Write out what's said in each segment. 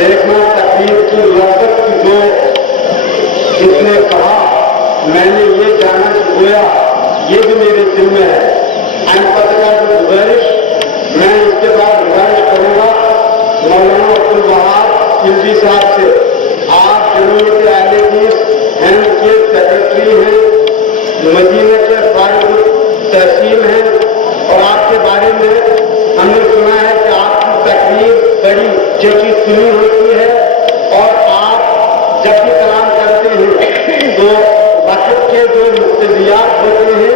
دیکھنا تقریر کی لذت کی جو جس نے کہا میں نے یہ جانا کہ گویا یہ بھی میرے دل میں ہے. پترکار کی گزارش میں اس کے بعد گزارش کروں گا مولانا عبدالوہاب خلجی صاحب سے. آپ جمعیت اہل حدیث ہند کے سیکرٹری ہیں, مدینہ کے فارغ تحصیل ہیں, اور آپ کے بارے میں ہم نے سنا ہے کہ آپ کی تقریر بڑی جچی سنی ہوتی ہے, اور آپ جب بھی کلام کرتے ہیں تو وقت کے جو مقتضیات ہوتے ہیں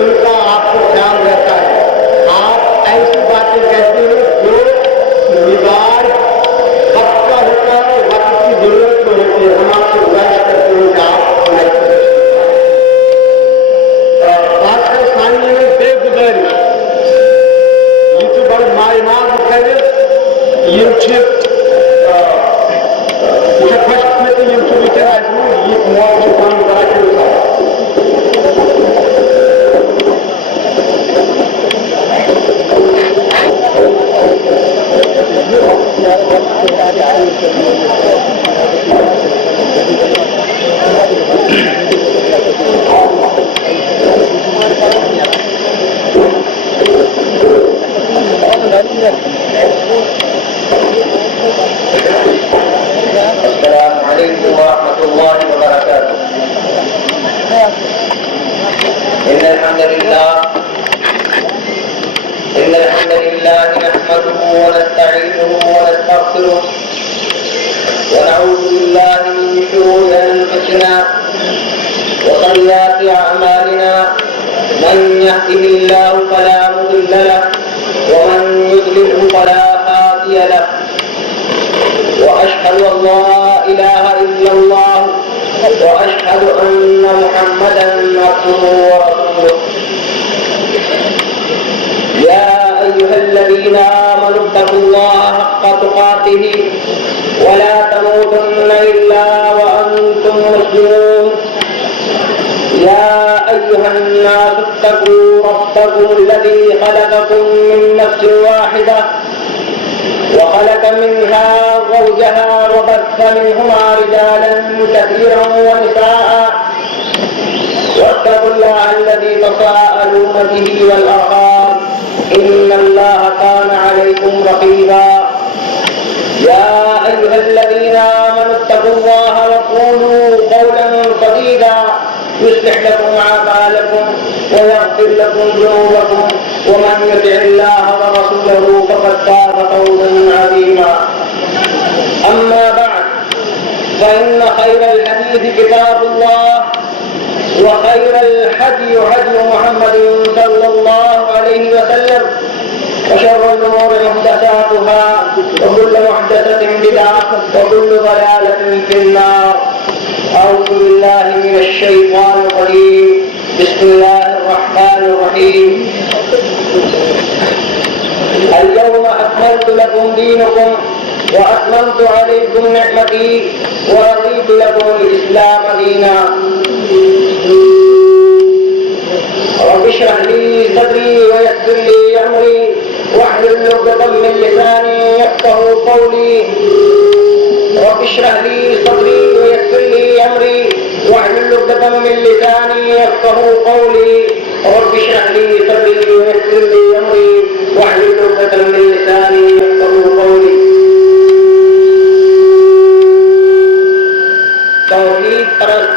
ان کا آپ کو خیال رہتا ہے. آپ ایسی باتیں کہتے ہیں جو مزاج وقت کا ہوتا ہے, وقت کی ضرورت میں ہوتی ہے. ہم آپ سے گزارش کرتے ہیں کہ آپ بات کا ثانیہ میں بے گزارش یہ تو بڑا مائنار مختلف یہ خوش قسمتی یہ وچار یہ موقع کام کرا کے السلام علیکم ورحمۃ اللہ وبرکاتہ. ان الحمد لله نحمده ونستعينه ونستغفره ونعوذ بالله من شرور انفسنا وسيئات اعمالنا. من يهده الله فلا مضل له ومن يضلله فلا هادي له. وأشهد أن لا إله إلا الله وأشهد أن محمدا عبده ورسوله. يا أيها الذين آمنوا اتقوا الله حق تقاته ولا تموتن إلا وأنتم مسلمون. يا أيها الناس اتقوا ربكم الذي خلقكم من نفس واحدة وخلق منها زوجها وبث منهما رجالا كثيرا ونساء واتقوا الله الذي تساءلون به والأرحام إن الله كان عليكم رقيبا. يا أيها الذين آمنوا اتقوا الله وقولوا قولا سديدا يصلح لكم أعمالكم ويغفر لكم ذنوبكم ومن يطع الله ورسوله فقد فاز فوزا عظيما. أما بعد فإن خير الحديث كتاب الله وخير الهدي هدي محمد صلى الله عليه وسلم وشر الأمور محدثاتها وكل محدثة بدعة وكل ضلالة في النار. أعوذ بالله من الشيطان الرجيم. بسم الله الرحمن الرحيم. اليوم أكملت لكم دينكم وأتممت عليكم نعمتي ورضيت لكم الإسلام دينا. رب اشرح لي صدري ويسر لي أمري واحلل عقدة من لساني يفقهوا قولي. رب اشرح لي صدري ويسر لي أمري واحلل عقدة من لساني يفقهوا قولي. رب اشرح لي صدري ويسر لي أمري واحلل عقدة من لساني يفقهوا قولي. توحید پرست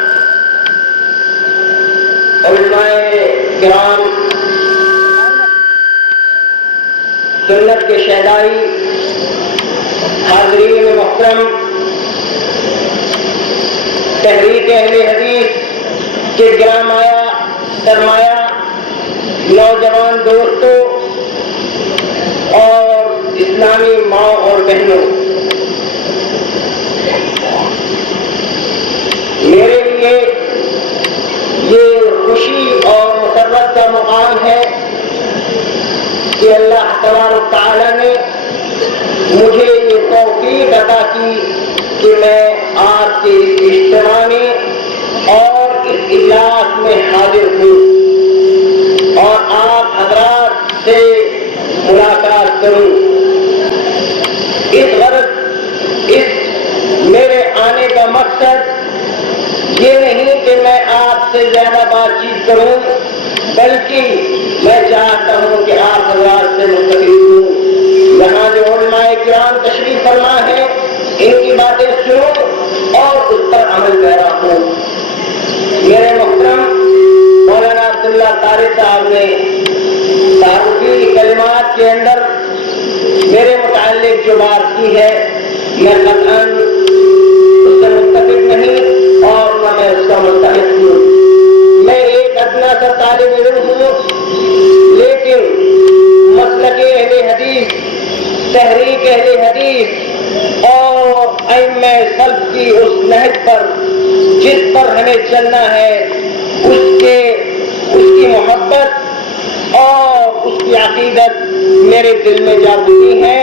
علماء کرام, سنت کے شہدائی, حاضرین محترم, تحریک اہل حدیث کے گرامایا سرمایہ نوجوان دوستوں اور اسلامی ماں اور بہنوں, میرے لیے یہ خوشی اور مسرت کا مقام ہے کہ اللہ تبارک تعالیٰ نے مجھے یہ توفیق عطا کی کہ میں آپ کے اس اجتماع میں اور اس اجلاس میں حاضر ہوں اور آپ حضرات سے ملاقات کروں. اس غرض اس مقصد یہ نہیں کہ میں آپ سے زیادہ بات چیت کروں، بلکہ میں چاہتا ہوں کہ آپ حضرات سے مستفید ہوں۔ یہاں جو علماء کرام تشریف فرما ہے ان کی باتیں سنوں اور اس پر عمل پیرا ہوں۔ میرے محترم مولانا عبداللہ طارق صاحب نے تعارفی کلمات کے اندر میرے متعلق جو بات کی ہے، میں قطعاً اس سے متفق نہیں اور نہ میں اس کا مستحق ہوں۔ میں ایک ادنا سا طالب علم ہوں، لیکن مسلک اہل حدیث، تحریک اہل حدیث اور ائمہ سلف کی اس نہج پر جس پر ہمیں چلنا ہے، اس کی محبت اور اس کی عقیدت میرے دل میں جاگتی ہے،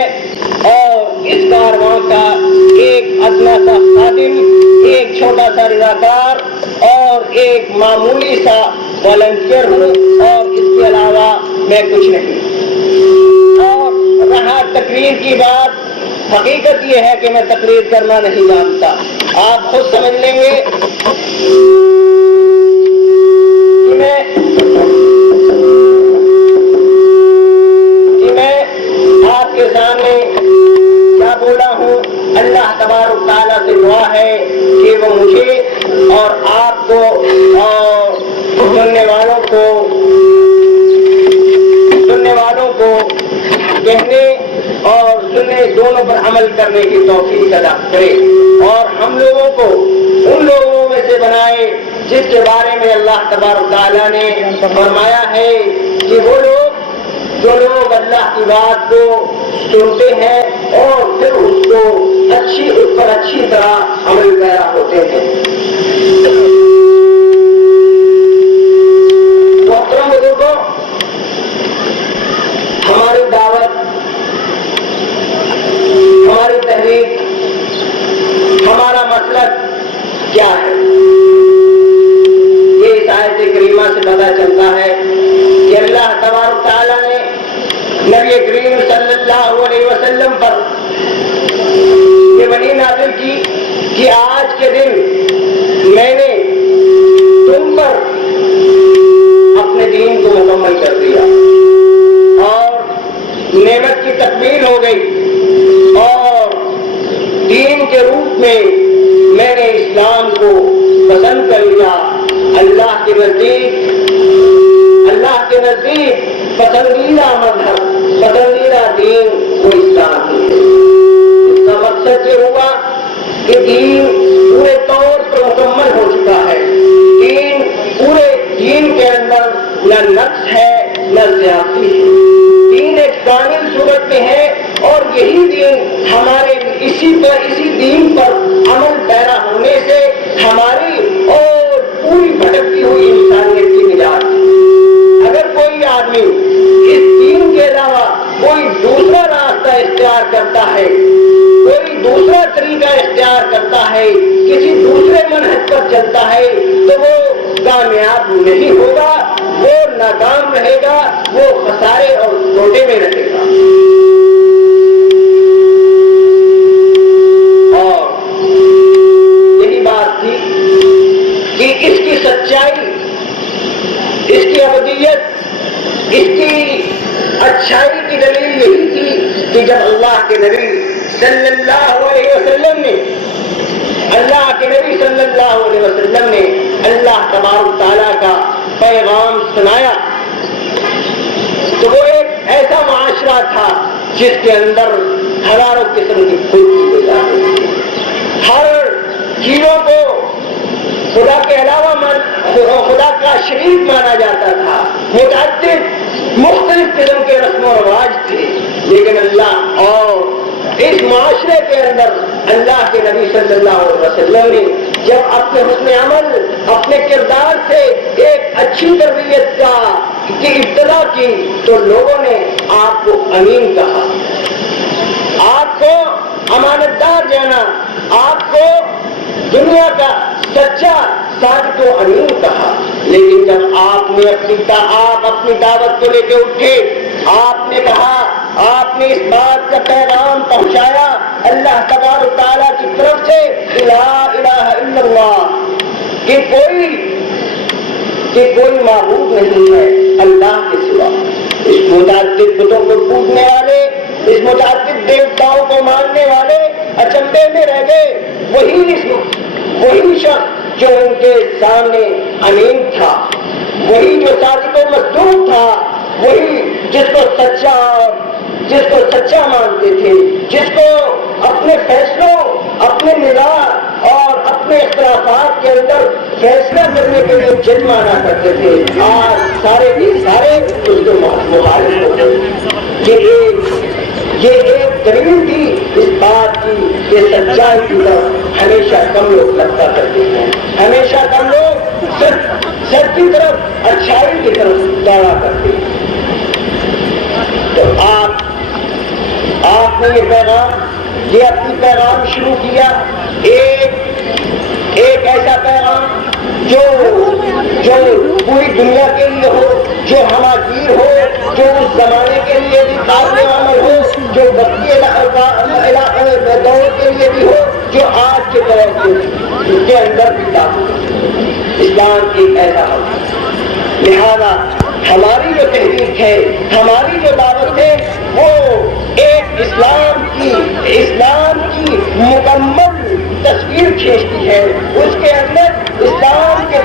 اور اس کارواں کا ایک ادنا سا خادم، ایک چھوٹا سا رضاکار اور ایک معمولی سا والنٹیئر ہوں، اور اس کے علاوہ میں کچھ نہیں۔ اور رہا تقریر کی بات، حقیقت یہ ہے کہ میں تقریر کرنا نہیں جانتا، آپ خود سمجھ لیں گے کہ میں آپ کے سامنے کیا بولا ہوں۔ اللہ تبارک تعالیٰ سے دعا ہے کہ وہ مجھے اور آپ کو اور سننے والوں کو کہنے اور سننے دونوں پر عمل کرنے کی توفیق عطا کرے، اور ہم لوگوں کو ان لوگوں میں سے بنائے جس کے بارے میں اللہ تبارک تعالیٰ نے فرمایا ہے کہ وہ لوگ جو لوگ اللہ کی بات کو سنتے ہیں اور پھر اس پر اچھی طرح عمل پیرا ہوتے ہیں۔ محترم بزرگوں، ہماری دعوت، ہماری تحریک، ہمارا مسلک کیا ہے؟ یہ اس آیت کریمہ سے پتہ چلتا ہے کہ اللہ تبارک تعالیٰ نے نبی کریم صلی اللہ علیہ وسلم پر یہ وحی نازل کی کہ آج کے دن میں نے تم پر اپنے دین کو مکمل کر دیا اور نعمت کی تکمیل ہو گئی، اور دین کے روپ میں میں نے اسلام کو پسند کر لیا۔ اللہ کے نزدیک پسندیدہ مذہب، پسندیدہ دین وہ اسلام ہے۔ اس کا مقصد یہ ہوا کہ دین پورے طور پر مکمل ہو چکا ہے، پورے دین کے اندر نہ نقص ہے نہ زیادتی ہے، دین ایک کامل صورت میں ہے، اور یہی دین ہمارے اسی دین پر عمل پیرا ہونے سے ہماری اور پوری بھٹکتی ہوئی انسانیت کی نجات ہے۔ اگر کوئی آدمی اس دین کے علاوہ کوئی دوسرا راستہ اختیار کرتا ہے، کوئی دوسرا طریقہ اختیار کرتا ہے، کسی دوسرے منہج پر چلتا ہے، تو وہ کامیاب نہیں ہوگا، وہ ناکام رہے گا، وہ خسارے اور گھاٹے میں رہے گا۔ اور یہی بات تھی کہ اس کی سچائی، اس کی ابدیت، اس کی اچھائی کی دلیل یہی تھی کہ جب اللہ کے نبی صلی اللہ علیہ وسلم نے اللہ تبارک تعالیٰ کا پیغام سنایا، تو وہ ایک ایسا معاشرہ تھا جس کے اندر ہزاروں قسم کی چیزیں، ہر چیزوں کو خدا کے علاوہ خدا کا شریک مانا جاتا تھا، متعدد مختلف قسم کے رسم و رواج تھے، لیکن اللہ اور اس معاشرے کے اندر اللہ کے نبی صلی اللہ علیہ وسلم نے جب اپنے حسن عمل، اپنے کردار سے ایک اچھی تربیت کی ابتدا کی، تو لوگوں نے آپ کو امین کہا، آپ کو امانتدار جانا، آپ کو دنیا کا سچا صادق و امین کہا۔ لیکن جب آپ اپنی دعوت کو لے کے اٹھے، آپ نے کہا آپ نے اس بات کا پیغام پہنچایا اللہ تبارک و تعالیٰ کی طرف سے لا الہ الا اللہ کہ کوئی معبود نہیں ہے اللہ کے سوا. اس متعدد بتوں کو پوجنے والے، اس متعدد دیوتاؤں کو ماننے والے اچنبے میں رہ گئے. وہی شخص جو ان کے سامنے امین تھا، وہی جو صادق و مصدوق تھا، وہی جس کو سچا مانتے تھے، جس کو اپنے فیصلوں، اپنے نظام اور اپنے اختلافات کے اندر فیصلہ کرنے کے لیے جج مانا کرتے تھے، آج سارے کے سارے اس کے مخالف ہو گئے. یہ ایک دلیل تھی اس بات کی کہ سچائی کی طرف ہمیشہ کم لوگ لگتا کرتے ہیں، ہمیشہ کم لوگ سچ کی طرف، اچھائی کی طرف دوڑا کرتے ہیں. تو آپ نے یہ اپنی پیغام شروع کیا، ایک ایسا پیغام جو پوری دنیا کے لیے ہو، جو ہماگیر ہو، جو اس زمانے کے لیے بھی قابل عمل ہو، جو وقتی دور کے لیے بھی ہو، جو آج کے دور کے اندر بھی داخل اسلام ایک ایسا ہو. لہذا ہماری جو تحریک ہے، ہماری جو دعوت ہے، وہ ایک اسلام کی مکمل تصویر کھینچتی ہے. اس کے اندر اسلام کی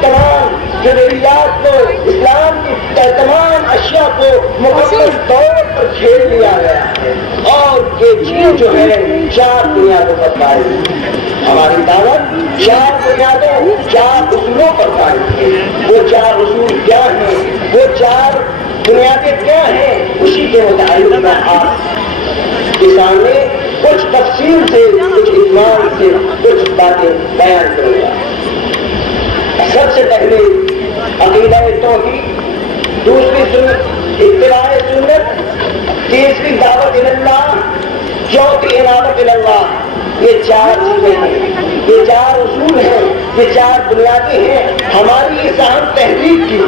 تمام ضروریات کو، اسلام کی تمام اشیاء کو مکمل طور پر کھیل لیا گیا ہے. اور یہ چیز جو ہے 4 بنیادوں پر قائم ہے. ہماری دعوت 4 بنیادوں، 4 اصولوں پر قائم ہے. وہ 4 اصول کیا ہیں، وہ 4 بنیادیں کیا ہیں، اسی کے متعلق میں آپ کے سامنے کچھ تفصیل سے، کچھ اطمینان سے کچھ باتیں بیان کروں گا. سب سے پہلے عقیدہ توحید، دوسری اتباع سنت، تیسری دعوت اللہ، چوتھی عنابت اللہ. یہ 4 چیزیں ہیں، یہ 4 اصول ہیں، یہ 4 بنیادیں ہیں ہماری اس اہم تحریک کی،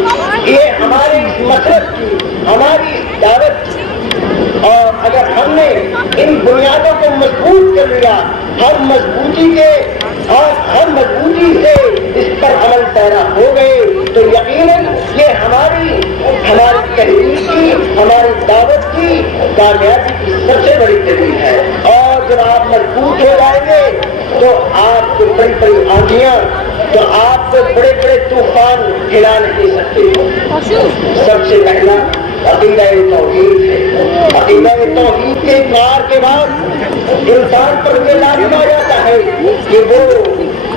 یہ ہمارے اس مسلک کی، ہماری اس دعوت کی. اور اگر ہم نے ان بنیادوں کو مضبوط کر لیا، ہم مضبوطی سے اس پر عمل پیرا ہو گئے، تو یقیناً یہ ہماری تحریک کی، ہماری دعوت کی کامیابی کی سب سے بڑی دلیل ہے. اور جب آپ مضبوط ہو جائیں گے تو آپ کو بڑی بڑی آندھیاں، تو آپ کو بڑے بڑے طوفان ہلا نہیں سکتے. سب سے پہلا عقیدہ توحید ہے. عقیدہ توحید کے اقرار کے بعد انسان پر یہ لازم آ جاتا ہے کہ وہ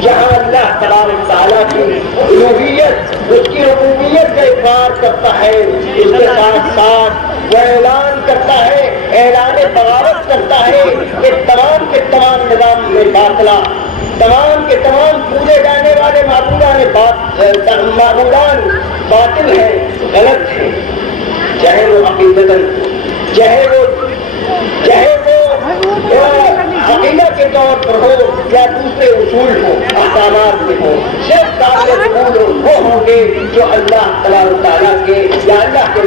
جہاں اللہ تبارک تعالیٰ کی الوہیت، اس کی ربوبیت کا اقرار کرتا ہے، اس کے ساتھ ساتھ وہ اعلان کرتا ہے، اعلان بغاوت کرتا ہے کہ تمام کے تمام نظام میں باطلا، تمام کے تمام پوجے جانے والے معبودان باطل ہیں، غلط ہیں. چاہے وہ عقیدتاً، چاہے وہ عقیدہ کے طور پر ہو یا دوسرے اصول ہو، احکامات میں ہو، صرف قابل قبول وہ ہوں گے جو اللہ تبارک تعالیٰ کے یا اللہ کے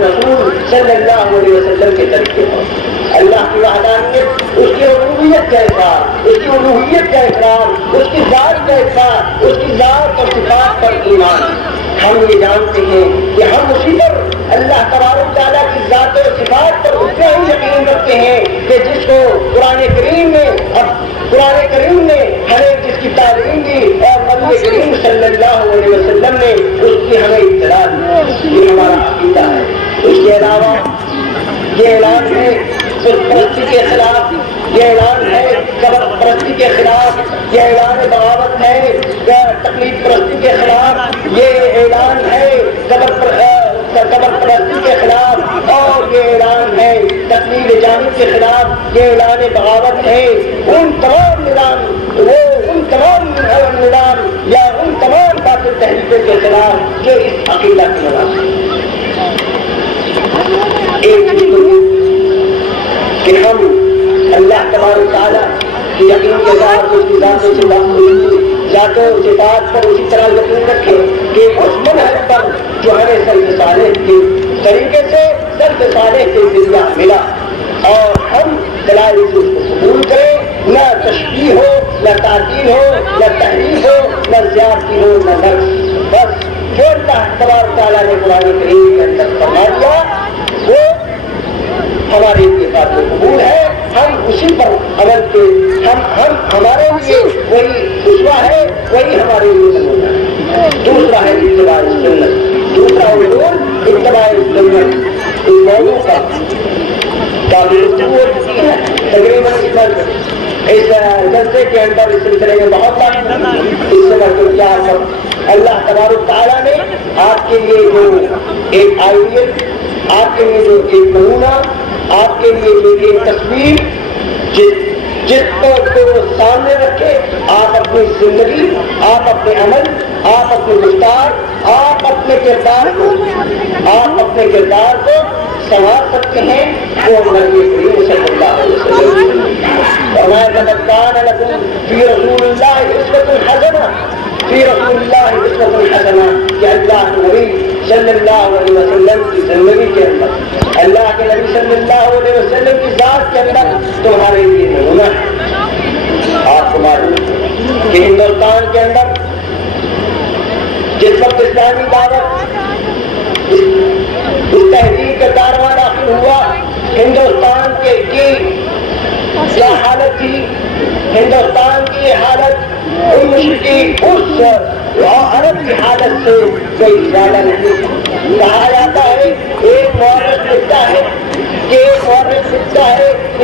رسول صلی اللہ علیہ وسلم کے طریقے ہو. اللہ کی وحدانیت، اس کی ربوبیت کا اقرار، اس کی الوہیت کا اقرار، اس کی ذات کا اقرار، اس کی ذات اور صفات پر ایمان. ہم یہ جانتے ہیں کہ ہم اسی پر اللہ تبارک تعالیٰ کی ذات اور صفات پر اتنا ہی یقین رکھتے ہیں کہ جس کو قرآن کریم نے ہمیں جس کی تعلیم دی اور نبی کریم صلی اللہ علیہ وسلم نے اس کی ہمیں اطلاع دی. یہ ہمارا عقیدہ ہے. اس کے علاوہ یہ اعلان ہے بت پرستی کے خلاف، یہ اعلان ہے قبر پرستی کے خلاف، یہ اعلان بغاوت ہے تقلید پرستی کے خلاف، یہ اعلان ہے قبر پرستی کے خلاف، اور یہ اعلان ہے تقلید جانب کے خلاف، یہ اعلان بغاوت ہے ان تمام نظام یا ان تمام باطل تحریکوں کے خلاف جو اس عقیدہ کے خلاف ہے. ایک چیز تو کہ ہم اللہ تبارک تعالیٰ کی یقین کے ساتھ اس کی ذات و صفات پر اسی طرح یقین رکھیں کہ اس منحج پر جو ہمیں سلف صالح کے طریقے سے سلف صالح کے ذریعہ ملا، اور ہم دلائل سے اس کو قبول کریں، نہ تشبیہ ہو، نہ تعطیل ہو، نہ تحریف ہو، نہ زیادتی ہو، نہ نقص. بس جو اللہ تبارک و تعالیٰ نے قرآن کریم کے اندر فرما دیا وہ ہمارے لیے قابل قبول ہے. ہم اسی پر عمل کے ہمارے لیے وہی اسوہ ہے، وہی ہمارے لیے نمونہ ہے. دوسرا ہے اتباع سنت، دوسرا علوم اتباع سنت. اس موضوع کا تقریباً اس جلسے کے اندر اس سلسلے میں بہت بات اس سے کیا سب اللہ تبارک تعالیٰ نے آپ کے لیے جو ایک آئیڈیل، آپ کے لیے جو ایک نمونہ، آپ کے لیے جو ایک تصویر جس کو سامنے رکھے، آپ اپنی زندگی، آپ اپنے عمل، آپ اپنے گفتار، آپ اپنے کردار کو سنوار سکتے ہیں. وہ نبی کریم صلی اللہ علیہ وسلم فرمایا لقد كان لكم في رسول الله اسوة حسنة، في رسول الله اسوة حسنة کہ اللہ کے نبی صلی اللہ علیہ وسلم کی زندگی کے اندر، اللہ کے نبی صلی اللہ علیہ وسلم کی ذات کے اندر تمہارے لیے نمونہ ہے. آپ کو معلوم کہ ہندوستان کے اندر جس وقت اسلامی دعوت اس تحریک کا کارواں داخل ہوا، ہندوستان کی کیا حالت تھی؟ ہندوستان کی حالت ان مشرقین اس عرب کی حالت سے کوئی زیادہ نہیں. کہا جاتا ہے ایک مورخ لکھتا ہے کہ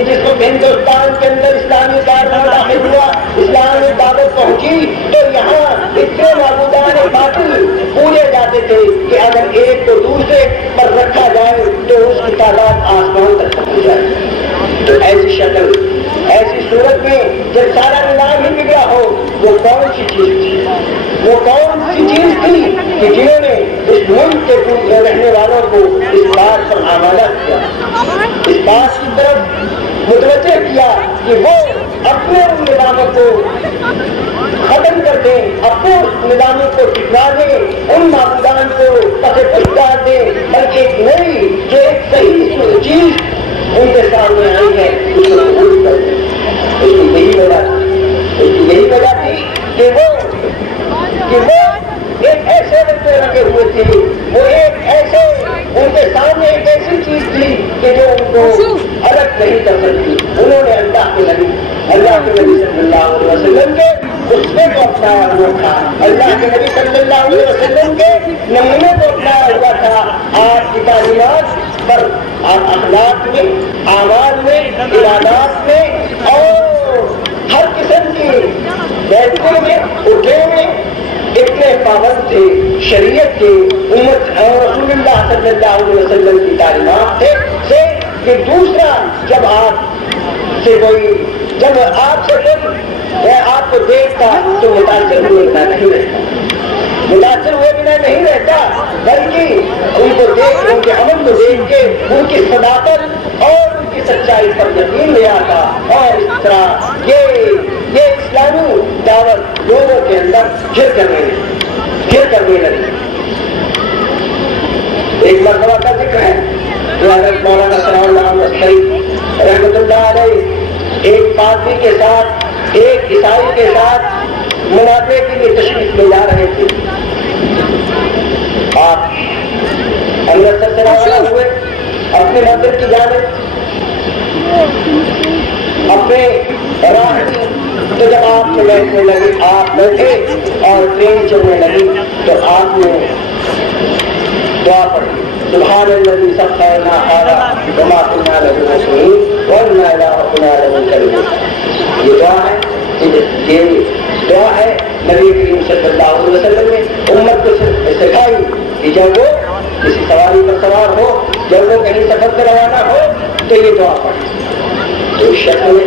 جس وقت ہندوستان کے اندر اسلامی کارواں داخل ہوا، اسلامی دعوت پہنچی، تو یہاں اتنے معبودان باطل پوجے جاتے تھے کہ اگر ایک کو دوسرے پر رکھا جائے تو اس کی تعداد آسمان تک پہنچ جائے. تو ایسی شکل، ایسی صورت میں جب سارا نظام ہی بگڑا ہو، وہ کون سی چیز تھی کہ جنہوں نے اس ملک کے رہنے والوں کو اس بات پر آمادہ کیا، اس بات کی طرف متوجہ کیا کہ وہ اپنے ان نظاموں کو ختم کر دیں، اپنے نظاموں کو ٹکرا دیں، ان معبودان کو پسے پش ڈال دیں، بلکہ ایک نئی جو ایک صحیح چیز ان کے سامنے آئی ہے اس کو قبول کر دیں. اس کی یہی وجہ تھی کہ وہ ایک ایسے رکھے ہوئے تھے، وہ ایک ایسے ان کے سامنے ایک ایسی چیز تھی کہ جو ان کو الگ نہیں کر سکتی. انہوں نے اللہ کے نبی صلی اللہ علیہ وسلم کے اسوے کو اپنایا ہوا تھا، اللہ کے نبی صلی اللہ علیہ وسلم کے نمونے کو اپنایا ہوا تھا. آپ کی تعلیمات پر اخلاق میں، اعمال میں، عبادات میں اور ہر قسم کی بیٹھنے میں، اٹھنے میں اتنے پابند تھے شریعت کے، امت اور رسول اللہ صلی اللہ علیہ وسلم کی تعلیمات سے کہ دوسرا جب آپ سے کوئی آپ کو دیکھتا تو متاثر ہوئے بنا نہیں رہتا، بلکہ ان کو دیکھ، ان کے عمل کو دیکھ کے ان کی صداقت اور ان کی سچائی پر یقین لے آتا، اور اس طرح یہ اسلامی دعوت لوگوں کے اندر گھر کرنے لگی. ایک مرتبہ کا ذکر ہے جو حضرت مولانا ثناء اللہ احمد شریف رحمۃ اللہ علیہ ایک پادری کے ساتھ، ایک عیسائی کے ساتھ مناظرے کے لیے تشریف لے جا رہے تھے. آپ امرتسر سے روانہ ہوئے اپنے مندر کی جانب، اپنے راہ کی. تو جب آپ سے بیٹھنے لگے، آپ بیٹھے اور ٹرین چلنے لگی تو آپ نے دعا پڑھی، سبحان الذی سخر لنا ھذا وما كنا له مقرنین وإنا إلى ربنا لمنقلبون. یہ دعا ہے نبی کریم صلی اللہ علیہ وسلم نے امت کو سکھائی کہ جب وہ کسی سواری پر سوار ہو، جب وہ کہیں سفر پہ روانہ ہو تو یہ دعا پڑھے. تو اس شخص نے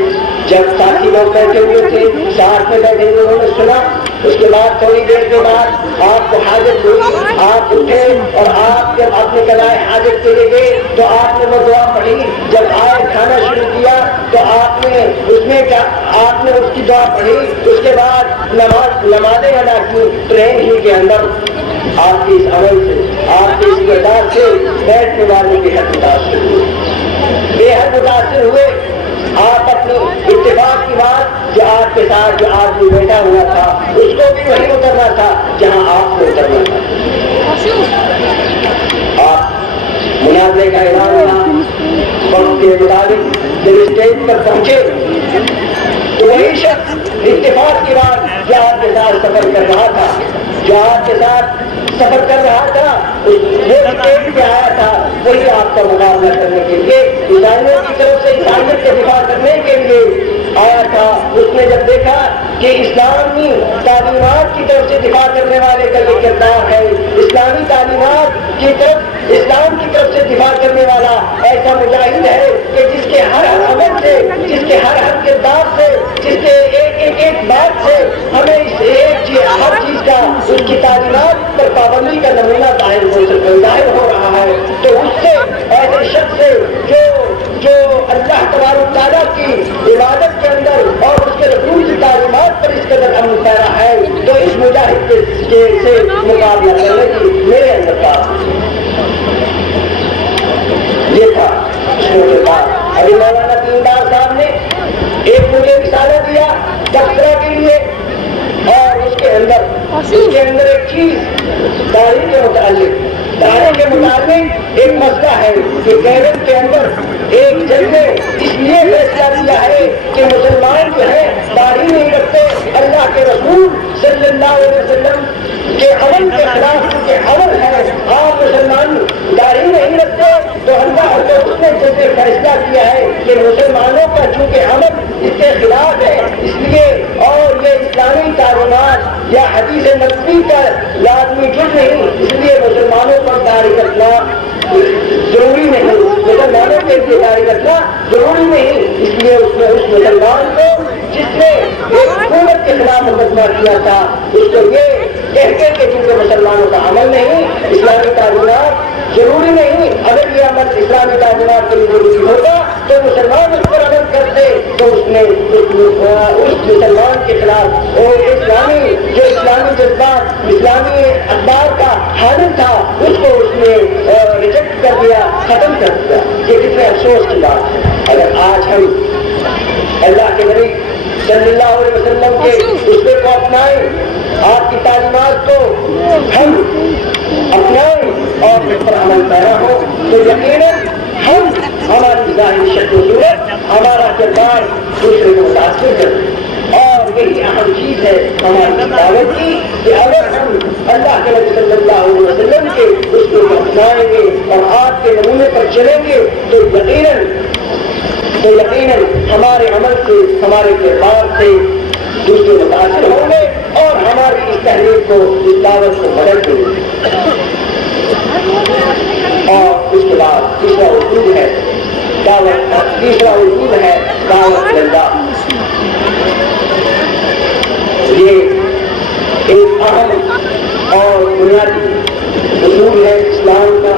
جب ساتھی لوگ بیٹھے ہوئے تھے، ساتھ میں بیٹھے ہوئے انہوں نے سنا. اس کے بعد تھوڑی دیر کے بعد آپ کو حاجت ہوئی، آپ اٹھے اور آپ جب اپنے قضائے حاجت کے لیے گئے تو آپ نے وہ دعا پڑھی. جب آئے کھانا شروع کیا تو آپ نے نے اس کی دعا پڑھی، اس کے بعد نمازیں ادا کی، ٹرین ہی کے اندر آپ کے اس عمل سے، آپ کے اس کردار سے بیٹھنے والے بے حد متاثر ہوئے، بے حد متاثر ہوئے۔ آپ اپنی اتفاق کی بات، جو آپ کے ساتھ جو آدمی بیٹھا ہوا تھا اس کو بھی وہیں اترنا تھا جہاں آپ کو اترنا تھا۔ آپ مناظرے کا اعلان ہوا، وقت کے مطابق جب اسٹیج پر پہنچے تو وہی شخص اتفاق کی بات جو آپ کے ساتھ سفر کر رہا تھا، جو آپ کے ساتھ سفر کر رہا تھا، وہ اسٹیج پہ آیا تھا، وہی آپ کا مقابلہ کرنے کے لیے، عیسائیوں کی طرف سے عیسائیت کا دفاع کرنے کے لیے آیا تھا۔ اس نے جب دیکھا کہ اسلامی تعلیمات کی طرف سے دفاع کرنے والے کا یہ کردار ہے، اسلامی تعلیمات کی طرف، اسلام کی طرف سے دفاع کرنے والا ایسا مجاہد ہے کہ جس کے ہر عمل سے، جس کے ہر کردار سے، جس کے ایک بات سے ہمیں اس ایک چیز، ہر چیز کا، اس کی تعلیمات پر پابندی کا نمونہ ظاہر ہو رہا ہے، تو اس سے، ایسے شخص سے جو اللہ تبارک تعالیٰ کی عبادت کے اندر اور اس کے رسول کی تعلیمات پر اس قدر عمل پیرا ہے، تو اس مجاہد سے مقابلہ کرنے کی میرے اندر تھا، یہ تھا اس کے بعد۔ ابھی مولانا دیندار صاحب نے ایک مجھے رسالہ دیا تذکرہ کے لیے، اور اس کے اندر ایک چیز داڑھی کے متعلق ایک مسئلہ ہے کہ کیرل کے اندر ایک جج نے اس لیے فیصلہ کیا ہے کہ مسلمان جو ہے داڑھی نہیں رکھتے، اللہ کے رسول صلی اللہ علیہ وسلم کے عمل کے خلاف، کیونکہ عمل ہے، آپ مسلمان داڑھی نہیں رکھتے تو اللہ اور اس نے جیسے فیصلہ کیا ہے کہ مسلمانوں کا چونکہ عمل اس کے خلاف ہے، اس لیے اور یہ اسلامی تعلیمات یا حدیث نبوی کا لازمی جز نہیں، اس لیے مسلمانوں پر داڑھی رکھنا ضروری نہیں، مسلمانوں کے لیے داڑھی رکھنا ضروری نہیں۔ اس لیے اس نے اس مسلمان کو جس نے ایک حکومت کے خلاف مقدمہ کیا تھا، اس کو یہ کہہ کے کہ چونکہ مسلمانوں کا عمل نہیں، اسلامی تعلیمات ضروری نہیں، اگر یہ عمل اسلامی تعلیمات کے لیے ضروری ہوگا تو مسلمان اس پر عمل کرتے، تو اس نے اس مسلمان کے خلاف اور اسلامی جذبات، اسلامی اخبار کا حامل تھا، اس کو اس نے ریجیکٹ کر دیا، ختم کر دیا۔ یہ کتنے افسوس کی بات ہے۔ اگر آج ہم اللہ کے نبی صلی اللہ علیہ وسلم کے اسوے کو اپنائیں، آپ کی تعلیمات کو ہم اپنائیں اور اس پر عمل پیرا ہو، تو یقیناً ہم، ہماری ظاہری شکل و صورت، ہمارا کردار دوسرے کو متاثر کرے، اور یہی اہم چیز ہے ہماری دعوت کی کہ اگر ہم اللہ کے نبی صلی اللہ علیہ وسلم کے اس کو اپنائیں گے اور آپ کے نمونے پر چلیں گے تو یقیناً ہمارے عمل سے، ہمارے کردار سے دوسرے متاثر ہوں گے اور ہماری اس تحریک کو، اس دعوت کو مدد دیں گے۔ اور اس کے بعد تیسرا اصول ہے دعوت اللہ۔ یہ ایک اہم اور بنیادی اصول ہے اسلام کا۔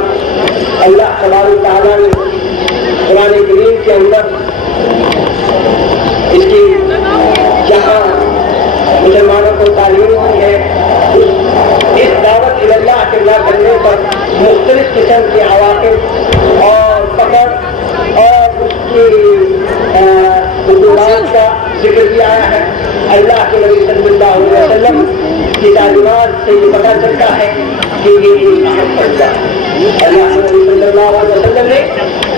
اللہ تبارک تعالیٰ نے قرآن کریم کے اندر اس کی جہاں مسلمانوں کو تعلیم دی ہے، اس دعوت اللہ کے نہ کرنے پر مختلف قسم کے عواقب اور پکڑ اور اس کی حکومات کا ذکر کیا آیا ہے۔ اللہ کے نبی صلی اللہ علیہ وسلم کی تعلیمات سے یہ پتہ چلتا ہے کہ یہ ایک اہم فیصلہ ہے۔ اللہ کے نبی صلی اللہ علیہ وسلم نے،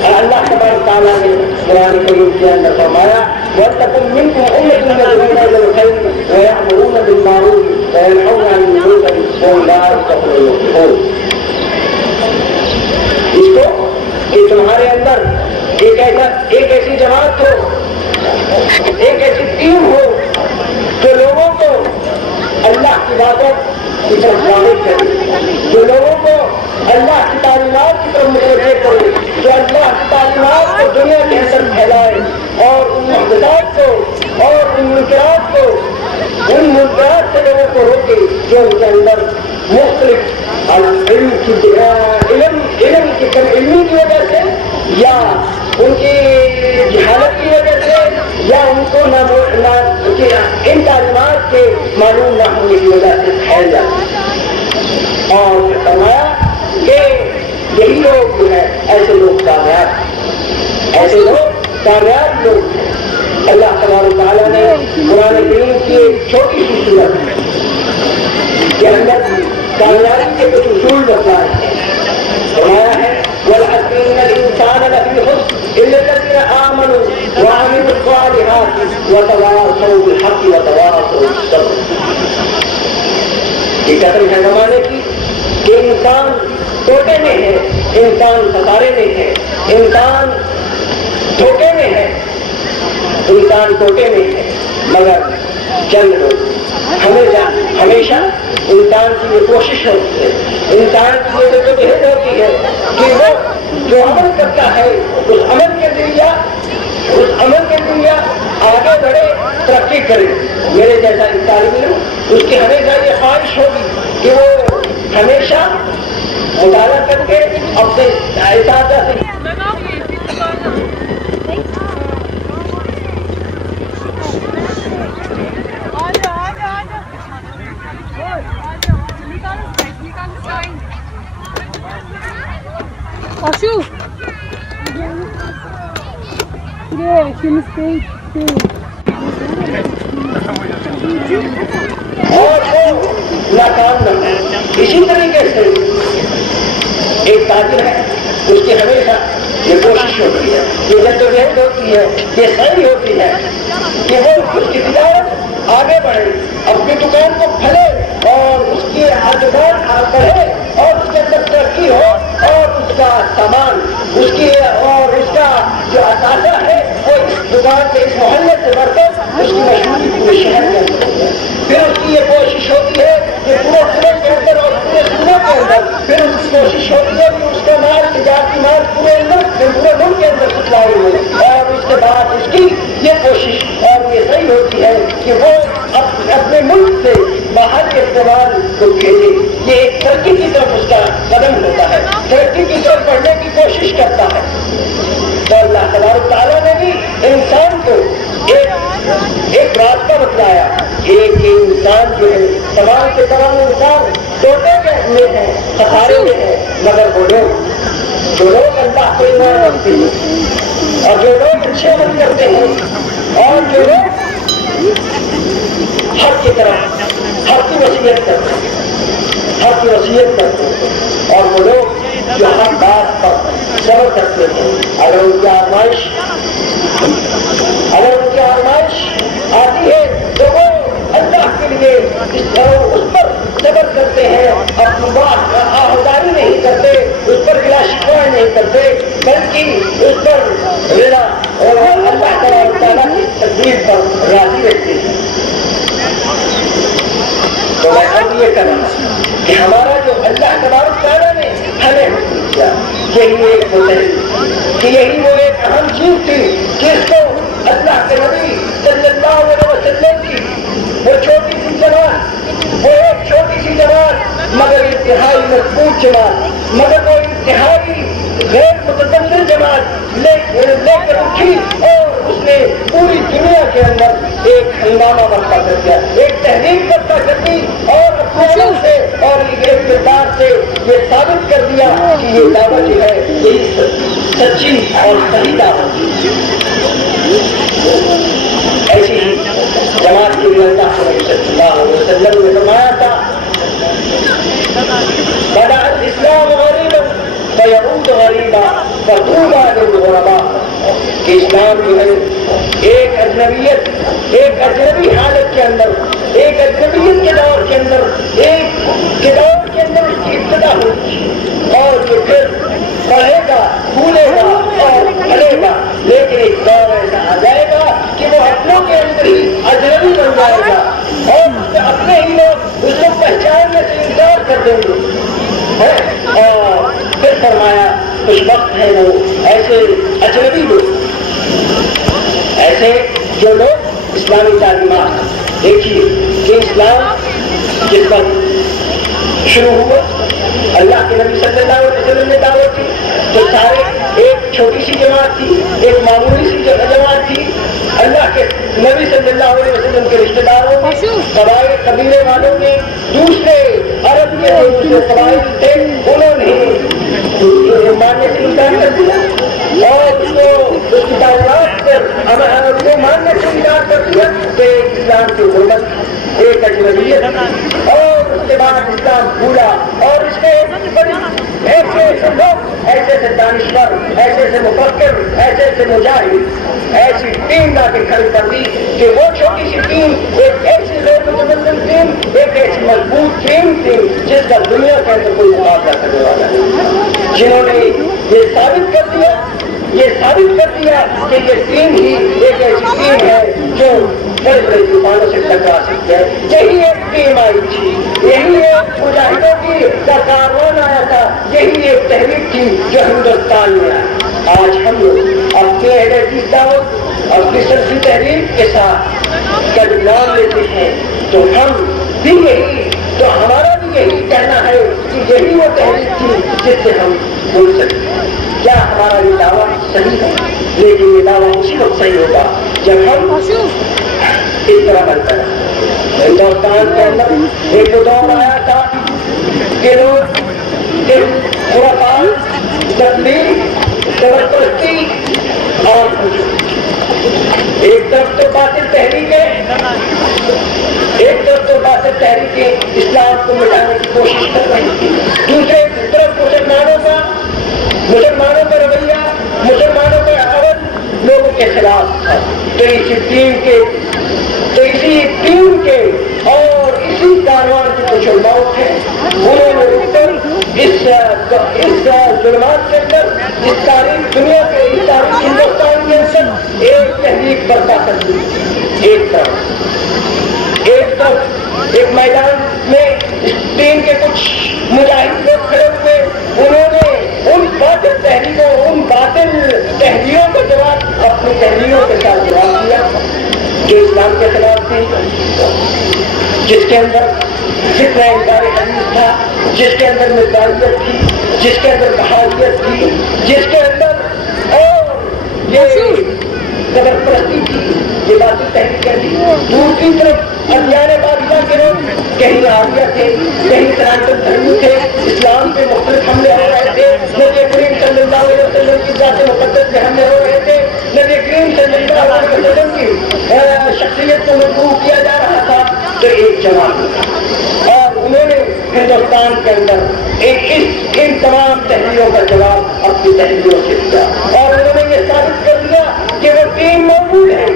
اللہ تبارک تعالیٰ نے قرآن کریم کے اندر فرمایا وَلْتَكُن مِّنكُمْ أُمَّةٌ يَدْعُونَ إِلَى الْخَيْرِ وَيَأْمُرُونَ بِالْمَعْرُوفِ وَيَنْهَوْنَ عَنِ الْمُنكَرِ وَأُولَٰئِكَ هُمُ الْمُفْلِحُونَ۔ اس کو کہ تمہارے اندر ایک ایسی جماعت ہو، ایک ایسی ٹیم ہو جو لوگوں کو اللہ کی عبادت کی طرف راغب کرے، جو لوگوں کو اللہ کی تعلیمات کی طرف متوجہ کرے، جو اللہ کی تعلیمات کو دنیا کے اندر پھیلائے اور ان محدثات کو اور ان منکرات سے لوگوں کو روکے جو ان کے اندر مختلف علم کی وجہ سے یا ان کی جہالت کی وجہ سے یا ان کو نہ کے ان تعلیمات کے معلوم نہ ہونے کی وجہ سے پھیل جاتے ہیں. اور فرمایا کہ یہی لوگ جو ہے ایسے لوگ کامیاب لوگ ہیں. اللہ تبارک و تعالیٰ نے قرآن کریم کی ایک چھوٹی سی صورت کے اندر کامیابی کے کچھ اصول بتائے ہیں. فرمایا ہے وَالْعَصْرِ إِنَّ الْإِنسَانَ لَفِي خُسْرٍ إِلَّا الَّذِينَ آمَنُوا وَعَمِلُوا الصَّالِحَاتِ وَتَوَاصَوْا بِالْحَقِّ وَتَوَاصَوْا بِالصَّبْرِ. یہ قسم ہے زمانے کی کہ انسان ٹوٹے میں ہے, انسان خسارے میں ہے, انسان دھوکے میں ہے, انسان ٹوٹے میں ہے. مگر چند لوگ ہمیشہ انسان کی یہ کوشش ہوتی ہے, انسان کی یہ جدوجہد ہوتی ہے کہ وہ جو عمل کرتا ہے اس عمل کے ذریعہ آگے بڑھے, ترقی کرے. میرے جیسا ایک طالب علم اس کی ہمیشہ یہ خواہش ہوگی کہ وہ ہمیشہ مطالعہ کر کے اپنے اساتذہ سے Ashu! Yeah, she mistake too. اور وہ ناکام نہ ہو. اسی طریقے سے ایک تاجر ہے, اس کی ہمیشہ یہ کوشش ہوتی ہے, یہ جدوجہد ہوتی ہے, یہ سعی ہوتی ہے کہ وہ اس کی تجارت آگے بڑھے, اپنی دکان کو پھیلے اور اس کی دکان بڑھے اور اس کے اندر ترقی ہو اور اس کا سامان اور اس کا جو اثاثہ ہے وہ اس دکان سے, اس محلے سے بڑھ کر اس کی مشہوری پورے شہر کے اندر ہے. پھر اس کی یہ کوشش ہوتی ہے کہ پورے ضلع کے اندر اور پورے صوبے کے اندر پھر اس کی کوشش ہوتی ہے کہ اس کا مال, تجارتی مال پورے ملک کے اندر سپلائی ہو. اور اس کے بعد اس کی یہ کوشش اور یہ صحیح ہوتی ہے کہ وہ اپنے ملک سے باہر کے استعمال کو بھیجے. یہ ایک ترقی کی طرف اس کا قدم ہوتا ہے, ترقی کی طرف بڑھنے کی کوشش کرتا ہے. تو اللہ تبارک تعالیٰ نے بھی انسان کو ایک راستہ بتلایا. ایک انسان جو ہے تمام کے تمام انسان ٹوٹے میں ہے, خسارے میں ہے, مگر وہ لوگ اللہ کو ایمان رکھتے ہیں اور جو لوگ اچھے عمل کرتے ہیں اور جو لوگ حق کی طرف حق کی وصیت کرتے ہیں اور وہ لوگ جو ہر بات پر صبر کرتے ہیں. اگر ان کی آزمائش آتی ہے تو وہ اللہ کے لیے اس پر صبر کرتے ہیں, اپنی بات آہداری نہیں کرتے, اس پر گلا شکوائیں نہیں کرتے, بلکہ اس پر رضا اور اللہ تعالیٰ کی تقدیر پر راضی رہتے ہیں. تو میں اب یہ کرنا کہ ہمارا جو اللہ تبارک تعالیٰ نے ہمیں حکم کیا یہی ایک متحد کہ یہی وہ ایک اہم چیز تھی جس کو اللہ کے نبی صلی اللہ علیہ وسلم کی وہ چھوٹی سی جماعت, وہ ایک چھوٹی سی جماعت مگر انتہائی مضبوط جماعت, مگر وہ انتہائی غیر متدمر جماعت لے کر اٹھی اور اس نے پوری دنیا کے اندر ایک ہنگامہ برپا کر دیا, ایک تحریک برپا کر دی اور اپنے عمل سے اور ایک کردار سے یہ ثابت کر دیا کہ یہ دعوت جو ہے یہی سچی اور صحیح دعوت. ایسی ہی جماعت کے لیے اللہ صلی اللہ علیہ وسلم نے فرمایا تھا بدأ الاسلام غریبا فیعود غریبا فطوبى للغرباء کہ اسلام جو ہے ایک اجنبی حالت کے اندر, ایک اجنبیت کے دور کے اندر, اس کی ابتدا ہوگی اور یہ پھر بڑھے گا, پھولے گا اور پھلے گا. لیکن ایک دور ایسا آ جائے گا کہ وہ اپنوں کے اندر ہی اجنبی بن جائے گا اور اپنے ہی لوگ اس کو پہچاننے سے انکار کر دیں گے. اور پھر فرمایا خوش وقت ہے وہ ایسے اجنبی لوگ, ایسے جو لوگ اسلامی تعلیمات دیکھیے کہ اسلام جس پر شروع ہوا اللہ کے نبی صلی اللہ علیہ وسلم نے دعوت کی تو سارے ایک چھوٹی سی جماعت تھی, ایک معمولی سی جماعت تھی. اللہ کے نبی صلی اللہ علیہ وسلم وسلم کے رشتے داروں نے، قبائل قبیلے والوں نے، دوسرے عرب کے جو دوسرے قبائل تھے انہوں نے ماننے سے انکار کر دیا اور اس کی تعلیمات پر ماننے سے انکار کر دیا کہ اسلام کی غربت ایک اجنبیت اور اس کے بعد اسلام پورا اور اس کے ایسے ایسے لوگ، ایسے ایسے دانشور، ایسے ایسے مفکر، ایسے ایسے مجاہد، ایسی ٹیم لا کے کھڑی کر دی کہ وہ چھوٹی سی ٹیم ایک ایسی غیر متمدن ٹیم، ایک ایسی مضبوط ٹیم تھی جس کا دنیا کے اندر کوئی مقابلہ کرنے والا نہیں، جنہوں نے یہ ثابت کر دیا کہ یہ ٹیم ہی ایک ایسی ٹیم ہے جو بڑے بڑے طوفانوں سے ٹکرا سکتے ہیں۔ یہی ایک ٹیم آئی تھی، یہی ایک مجاہدوں کی کاروان آیا تھا، یہی ایک تحریک تھی جو ہندوستان میں آئی۔ آج ہم لوگ اپنے اہل حدیث دعوت، اپنی سلفی تحریک کے ساتھ جب نام لیتے ہیں تو ہم بھی یہی، تو ہمارا بھی یہی کہنا ہے کہ یہی وہ تحریک تھی جس سے ہم بول سکتے ہیں۔ کیا ہمارا یہ دعویٰ صحیح ہے؟ لیکن یہ دعویٰ اسی وقت صحیح ہوگا جب ہم اس طرح بنتا ہے۔ ہندوستان کے اندر ایک دور آیا تھا کہ لوگ خرافات، تبلیغ، زبردستی اور ایک طرف تو باطل تحریکیں، ایک طرف تو باطل تحریکیں اسلام کو مٹانے کی کوشش کر رہی تھی، دوسرے طرف مسلمانوں کا رویہ، مسلمانوں کا عمل لوگوں کے خلاف تھا۔ تو اسی ٹیم کے اور اسی کاروان کے کچھ علماء تھے، انہوں نے مل کر اس ظلمات کے اندر، اس تاریخ دنیا کے، اس تاریخ ہندوستان کے اندر ایک تحریک برپا کر دی۔ ایک طرف ایک میدان میں اس ٹیم کے کچھ مجاہد لوگ کھڑے ہوئے، انہوں نے ان باطل تحریکوں، ان باطل تحریروں کا جواب اپنی تحریروں کے ساتھ جواب دیا جو اسلام کے خلاف تھی، جس کے اندر فتنہ انکار حدیث تھا، جس کے اندر مزداریت تھی، جس کے اندر بحالیت تھی، جس کے اندر اور یہ قدر پرستی تھی، یہ باطل تحریکیں تھی۔ دوسری طرف ادیان بادشاہ کے لوگ کہیں عاریہ تھے، کہیں سناتن دھرم تھے، اسلام پہ مختلف حملے ہو رہے تھے، نبی کریم صلی اللہ علیہ وسلم کی ذات مقدس پہ حملے ہو رہے تھے، نبی کریم صلی اللہ علیہ وسلم کی شخصیت کو مجبور کیا جا رہا تھا۔ تو ایک جماعت تھا اور انہوں نے ہندوستان کے اندر ان تمام تحریروں کا جواب اپنی تحریروں سے دیا اور انہوں نے یہ ثابت کر دیا کہ وہ ٹیم موجود ہے،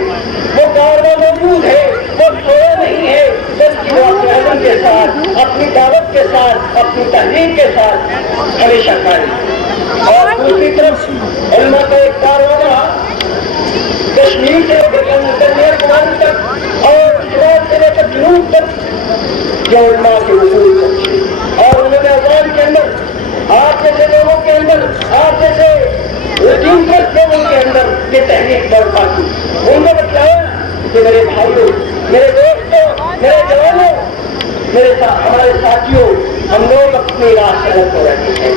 وہ کارواں موجود ہے، وہ سویا نہیں ہے، بلکہ وہ اپنے عزم کے ساتھ، اپنی دعوت کے ساتھ، اپنی تحریر کے ساتھ ہمیشہ قائم۔ اور دوسری طرف علماء کا ایک کارواں رہا، کشمیر سے لے کر کنیاکماری تک اور شمال سے لے کر جنوب تک جو علماء کے وصول پہنچے اور انہوں نے عوام کے اندر، آپ جیسے لوگوں کے اندر، آپ جیسے روٹینگرس لوگوں کے اندر یہ تحریک برپا کی۔ ان کو بتلایا کہ میرے بھائیوں، میرے دوستوں، میرے جوانوں، ہمارے ساتھیوں، ہم لوگ اپنی راہ سے غلط ہو رہے ہیں،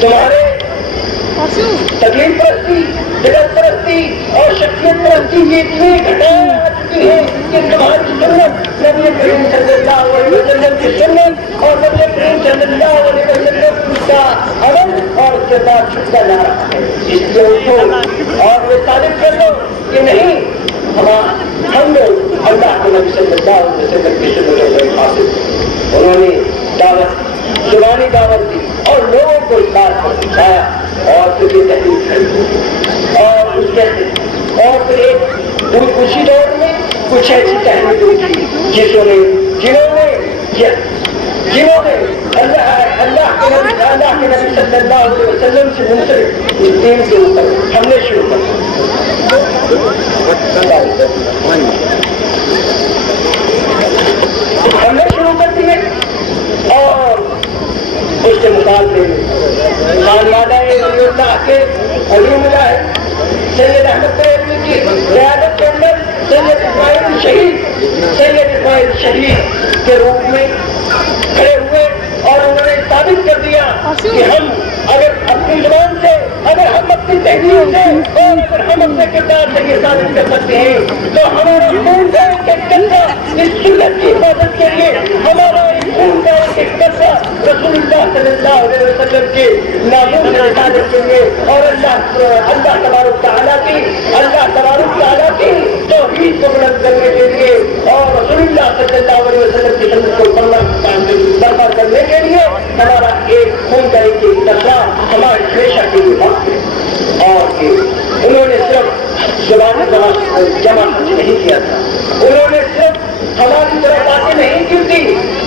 تمہارے تکلیف پرستی، جگت پرستی اور شخصیت پرستی یہ اتنی گھٹائیں آ چکی ہے کہ تمہاری سنت نبی کریم صلی اللہ علیہ وسلم کی سنت اور نبی کریم صلی اللہ علیہ وسلم کا عمل اور اس کے بعد چھٹتا جا رہا ہے۔ اس لیے اٹھو اور یہ ثابت کر لو کہ نہیں، ہم لوگ اللہ کے نبی صلی اللہ علیہ وسلم کی سنت پر حاصل۔ انہوں نے دعوت، زبانی دعوت دی اور لوگوں کو اس بات پر سکھایا اور پھر یہ تحریک کھڑی اور اس کے اور پھر ایک اسی دور میں کچھ ایسی تحریکیں تھی جنہوں نے اللہ کے نبی صلی اللہ علیہ وسلم سے منسلک اس دین کے اوپر حملے شروع کر دیے اور اس کے مقابلے میں خانوادہ اللہ کے علی مجاہد سید احمد بریلوی کی قیادت کے اندر سید اسماعیل شہید کے روپ میں کھڑے ہوئے اور انہوں نے ثابت کر دیا کہ ہم اگر اپنی زبان سے، اگر ہم اپنی تحریر سے اور اگر ہم اپنے کردار سے یہ ثابت کر سکتے ہیں تو ہمارا خون کا ایک قطرہ وسلم کے ناموں سے رسالت کے لیے اور اللہ تبارک تعالیٰ کی توحید کو بلند کرنے کے لیے اور رسول اللہ صلی اللہ علیہ وسلم کی سنت کو برقرار کرنے کے لیے ہمارا ایک خون کا ایک نشہ ہمارے ہمیشہ کے لیے وقت ہے. اور انہوں نے صرف زبان جمع نہیں کیا تھا, انہوں نے صرف ہماری طرح باتیں نہیں کی تھی,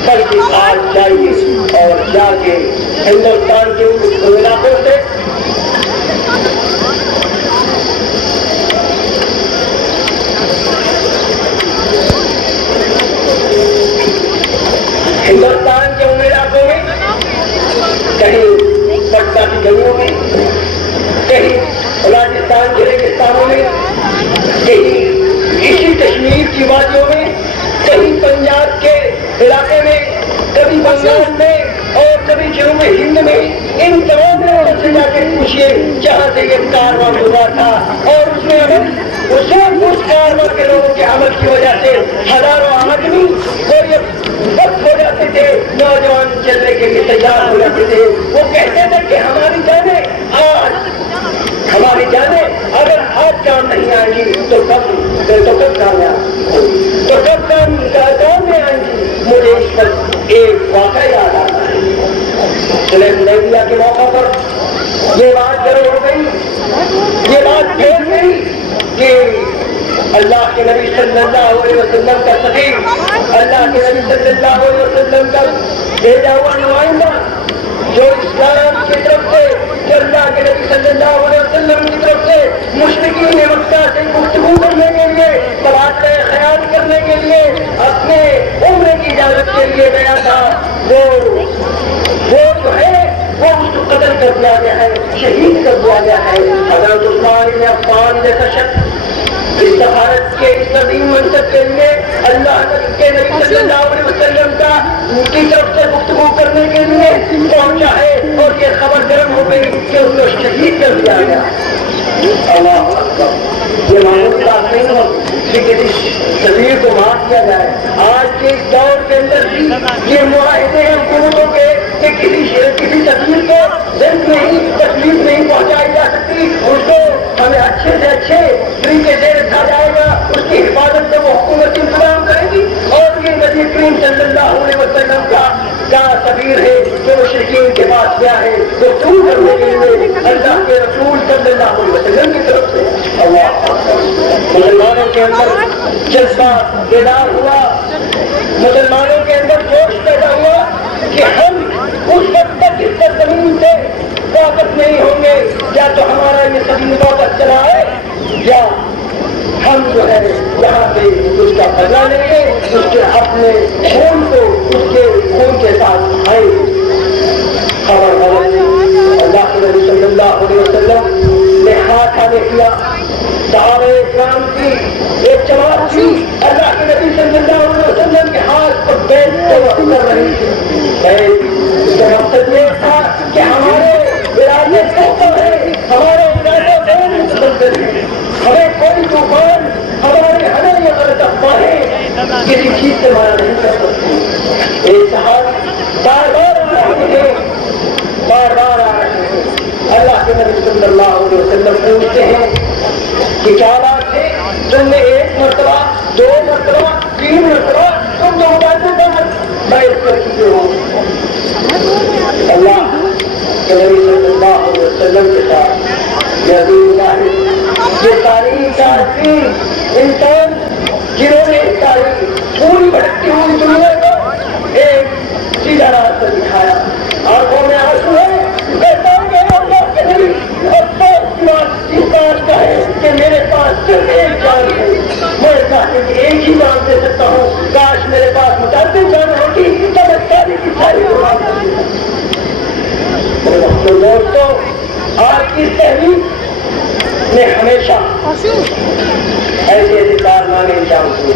بلکہ آج جائیے اور جا کے ہندوستان کے ان علاقوں سے کہیں پٹنہ کی گلیوں میں, کہیں راجستھان کے ریگستانوں میں, کہیں اسی کشمیر کی وادیوں میں, کہیں پنجاب کے علاقے میں, کبھی بنگال میں اور کبھی جنوب ہند میں, ان تمام علاقوں سے جا کے پوچھیے جہاں سے یہ کارواں گزرا تھا. اور اس میں اس کارواں کے لوگوں کے عمل کی وجہ سے ہزاروں آدمی وقت ہو جاتے تھے, نوجوان چلنے کے لیے تیار ہو جاتے تھے. وہ کہتے تھے کہ ہماری جانیں اگر آج کام نہیں آئیں گی تو کب کامیاب ہوگی, تو کب کام میں آئیں گی. مجھے اس پر ایک واقعہ یاد آتا ہے. صلح حدیبیہ کے موقع پر یہ بات ضرور ہو گئی, یہ بات پھیل گئی کہ اللہ کے نبی صلی اللہ علیہ وسلم کا سفیر, اللہ کے نبی صلی اللہ علیہ وسلم کا بھیجا ہوا نمائندہ جو اسلام کی طرف سے, کہ اللہ کے نبی صلی اللہ علیہ وسلم کی طرف سے مشرکین مکہ سے گفتگو کرنے کے لیے, تبادلہ خیال کرنے کے لیے, اپنے عمرے کی اجازت کے لیے گیا تھا, وہ جو ہے وہ اس کو قتل کر دیا گیا ہے, شہید کر دیا گیا ہے. حضرت عثمان بن عفان جیسا شخص اس سفارت کے اس عظیم منصب کے لیے اللہ کے نبی صلی اللہ علیہ وسلم کا کی طرف سے گفتگو کرنے کے لیے پہنچا ہے, اور یہ خبر گرم ہو گئی کہ اس کو شہید کر دیا گیا. اللہ اکبر, یہ معمولی بات نہیں ہو کہ کسی سفیر کو معاف کیا جائے. آج کے اس دور کے اندر بھی یہ معاہدے ہیں حکومتوں کے کہ کسی سفیر کو دل نہیں تکلیف نہیں پہنچائی جا سکتی, اس کو ہمیں اچھے سے اچھے طریقے سے رکھا جائے گا, اس کی حفاظت سے وہ حکومت انتظام کرے گی. اور یہ نبی کریم صلی اللہ علیہ وسلم کا سفیر ہے جو مشرکین کے پاس گیا ہے گفتگو کرنے کے لیے اللہ کے رسول صلی اللہ علیہ وسلم کی طرف سے. اللہ مسلمانوں کے اندر جذبہ بیدار ہوا, مسلمانوں کے اندر جوش پیدا ہوا کہ ہم اس وقت تک اس سرزمین سے واپس نہیں ہوں گے, یا تو ہمارا یہ سبھی واپس چلا ہے یا ہم جو ہے یہاں پہ اس کا بدلہ لیں گے, اس کے اپنے خون کو اس کے خون کے ساتھ آئیں گے. خبر اللہ کے نبی صلی اللہ علیہ وسلم نے ہاتھ آنے کیا, صحابہ کرام کی ایک جماعت تھی اللہ کے نبی صلی اللہ علیہ وسلم کے ہاتھ پر بیٹھ کر رہی تھی. اس کا مقصد یہ تھا کہ ہمارے ارادے بہتر ہے, ہمارے ارادے بہت متبدل ہیں, ہمیں کوئی طوفان ہمیں یہ غلط افواہیں کسی چیز سے مانا نہیں کر سکتی. ایک صحابی بار بار آ رہے ہیں, اللہ کے نبی صلی اللہ علیہ وسلم پوچھتے ہیں کہ کیا بات ہے, تم نے ایک مرتبہ, 2 مرتبہ, 3 مرتبہ تم دو باتوں پر بیعت کر چکے ہو. اللہ کے نبی صلی اللہ علیہ وسلم کے ساتھ یہ تاریخ عارفین انسان جنہوں نے اس تاریخ پوری بھٹکتی ہوئی دنیا کو ایک سیدھا راستہ دکھایا. آنکھوں میں آنسو ہے, کہتا ہوں کہ اللہ کے نبی اور اس بات کا ہے کہ میرے پاس صرف ایک جان ہے, میں چاہتے کہ ایک ہی جان دے سکتا ہوں, کاش میرے پاس متعدد جان ہوتی تو میں ساری کی ساری بات کرتی. تو دوستوں, آج کی تحریک نے ہمیشہ ایسے کارنامے انجام دیے,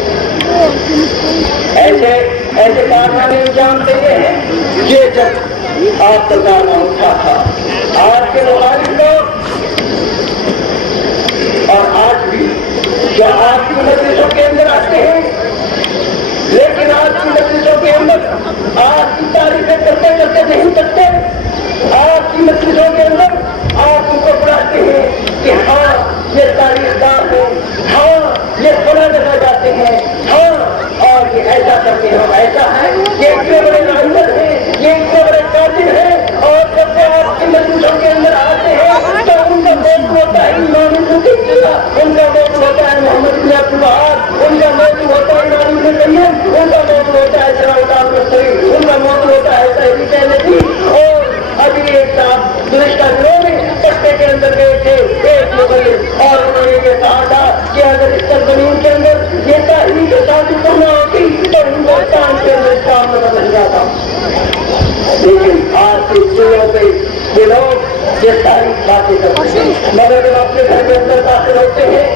ایسے کارنامے انجام دیے ہیں یہ جب آپ کا کارنامہ اٹھا تھا. آج کے مخالف لوگ اور آج بھی جو آپ کی مجلسوں کے اندر آتے ہیں, لیکن آج کی مجلسوں کے اندر آج کی تعریفیں کرتے کرتے نہیں کرتے, آپ کی مسجدوں کے اندر آپ ان کو پڑھاتے ہیں کہ ہاں یہ تاریخ دار ہے، ہاں یہ فلاں جگہ جاتے ہیں، ہاں اور یہ ایسا کرتے ہیں، ایسا ہے، یہ اتنے بڑے نائبر ہیں، یہ اتنے بڑے قاتل ہیں، اور جب وہ آپ کی مسجدوں کے اندر آتے ہیں تو ان کا موضوع ہوتا ہے امام ابن تیمیہ، ان کا موضوع ہوتا ہے محمد بن عبد الوہاب، ان کا موضوع ہوتا ہے امام ابن قیم، ان کا موضوع ہوتا ہے شرح الشریف، ان کا موضوع ہوتا ہے تحریک نبی. اور ابھی ایک صاحب گزشتہ دنوں میں پٹے کے اندر گئے تھے ایک مبلغ، اور انہوں نے یہ کہا تھا کہ اگر اس سرزمین کے اندر یہ تحریک شادی کرنا ہوتی تو ہندوستان کے اندر اسلام نظر نہیں آتا. لیکن آج کی دنوں پہ یہ لوگ یہ ساری باتیں کرتے ہیں، مگر جب اپنے گھر کے اندر داخل ہوتے ہیں،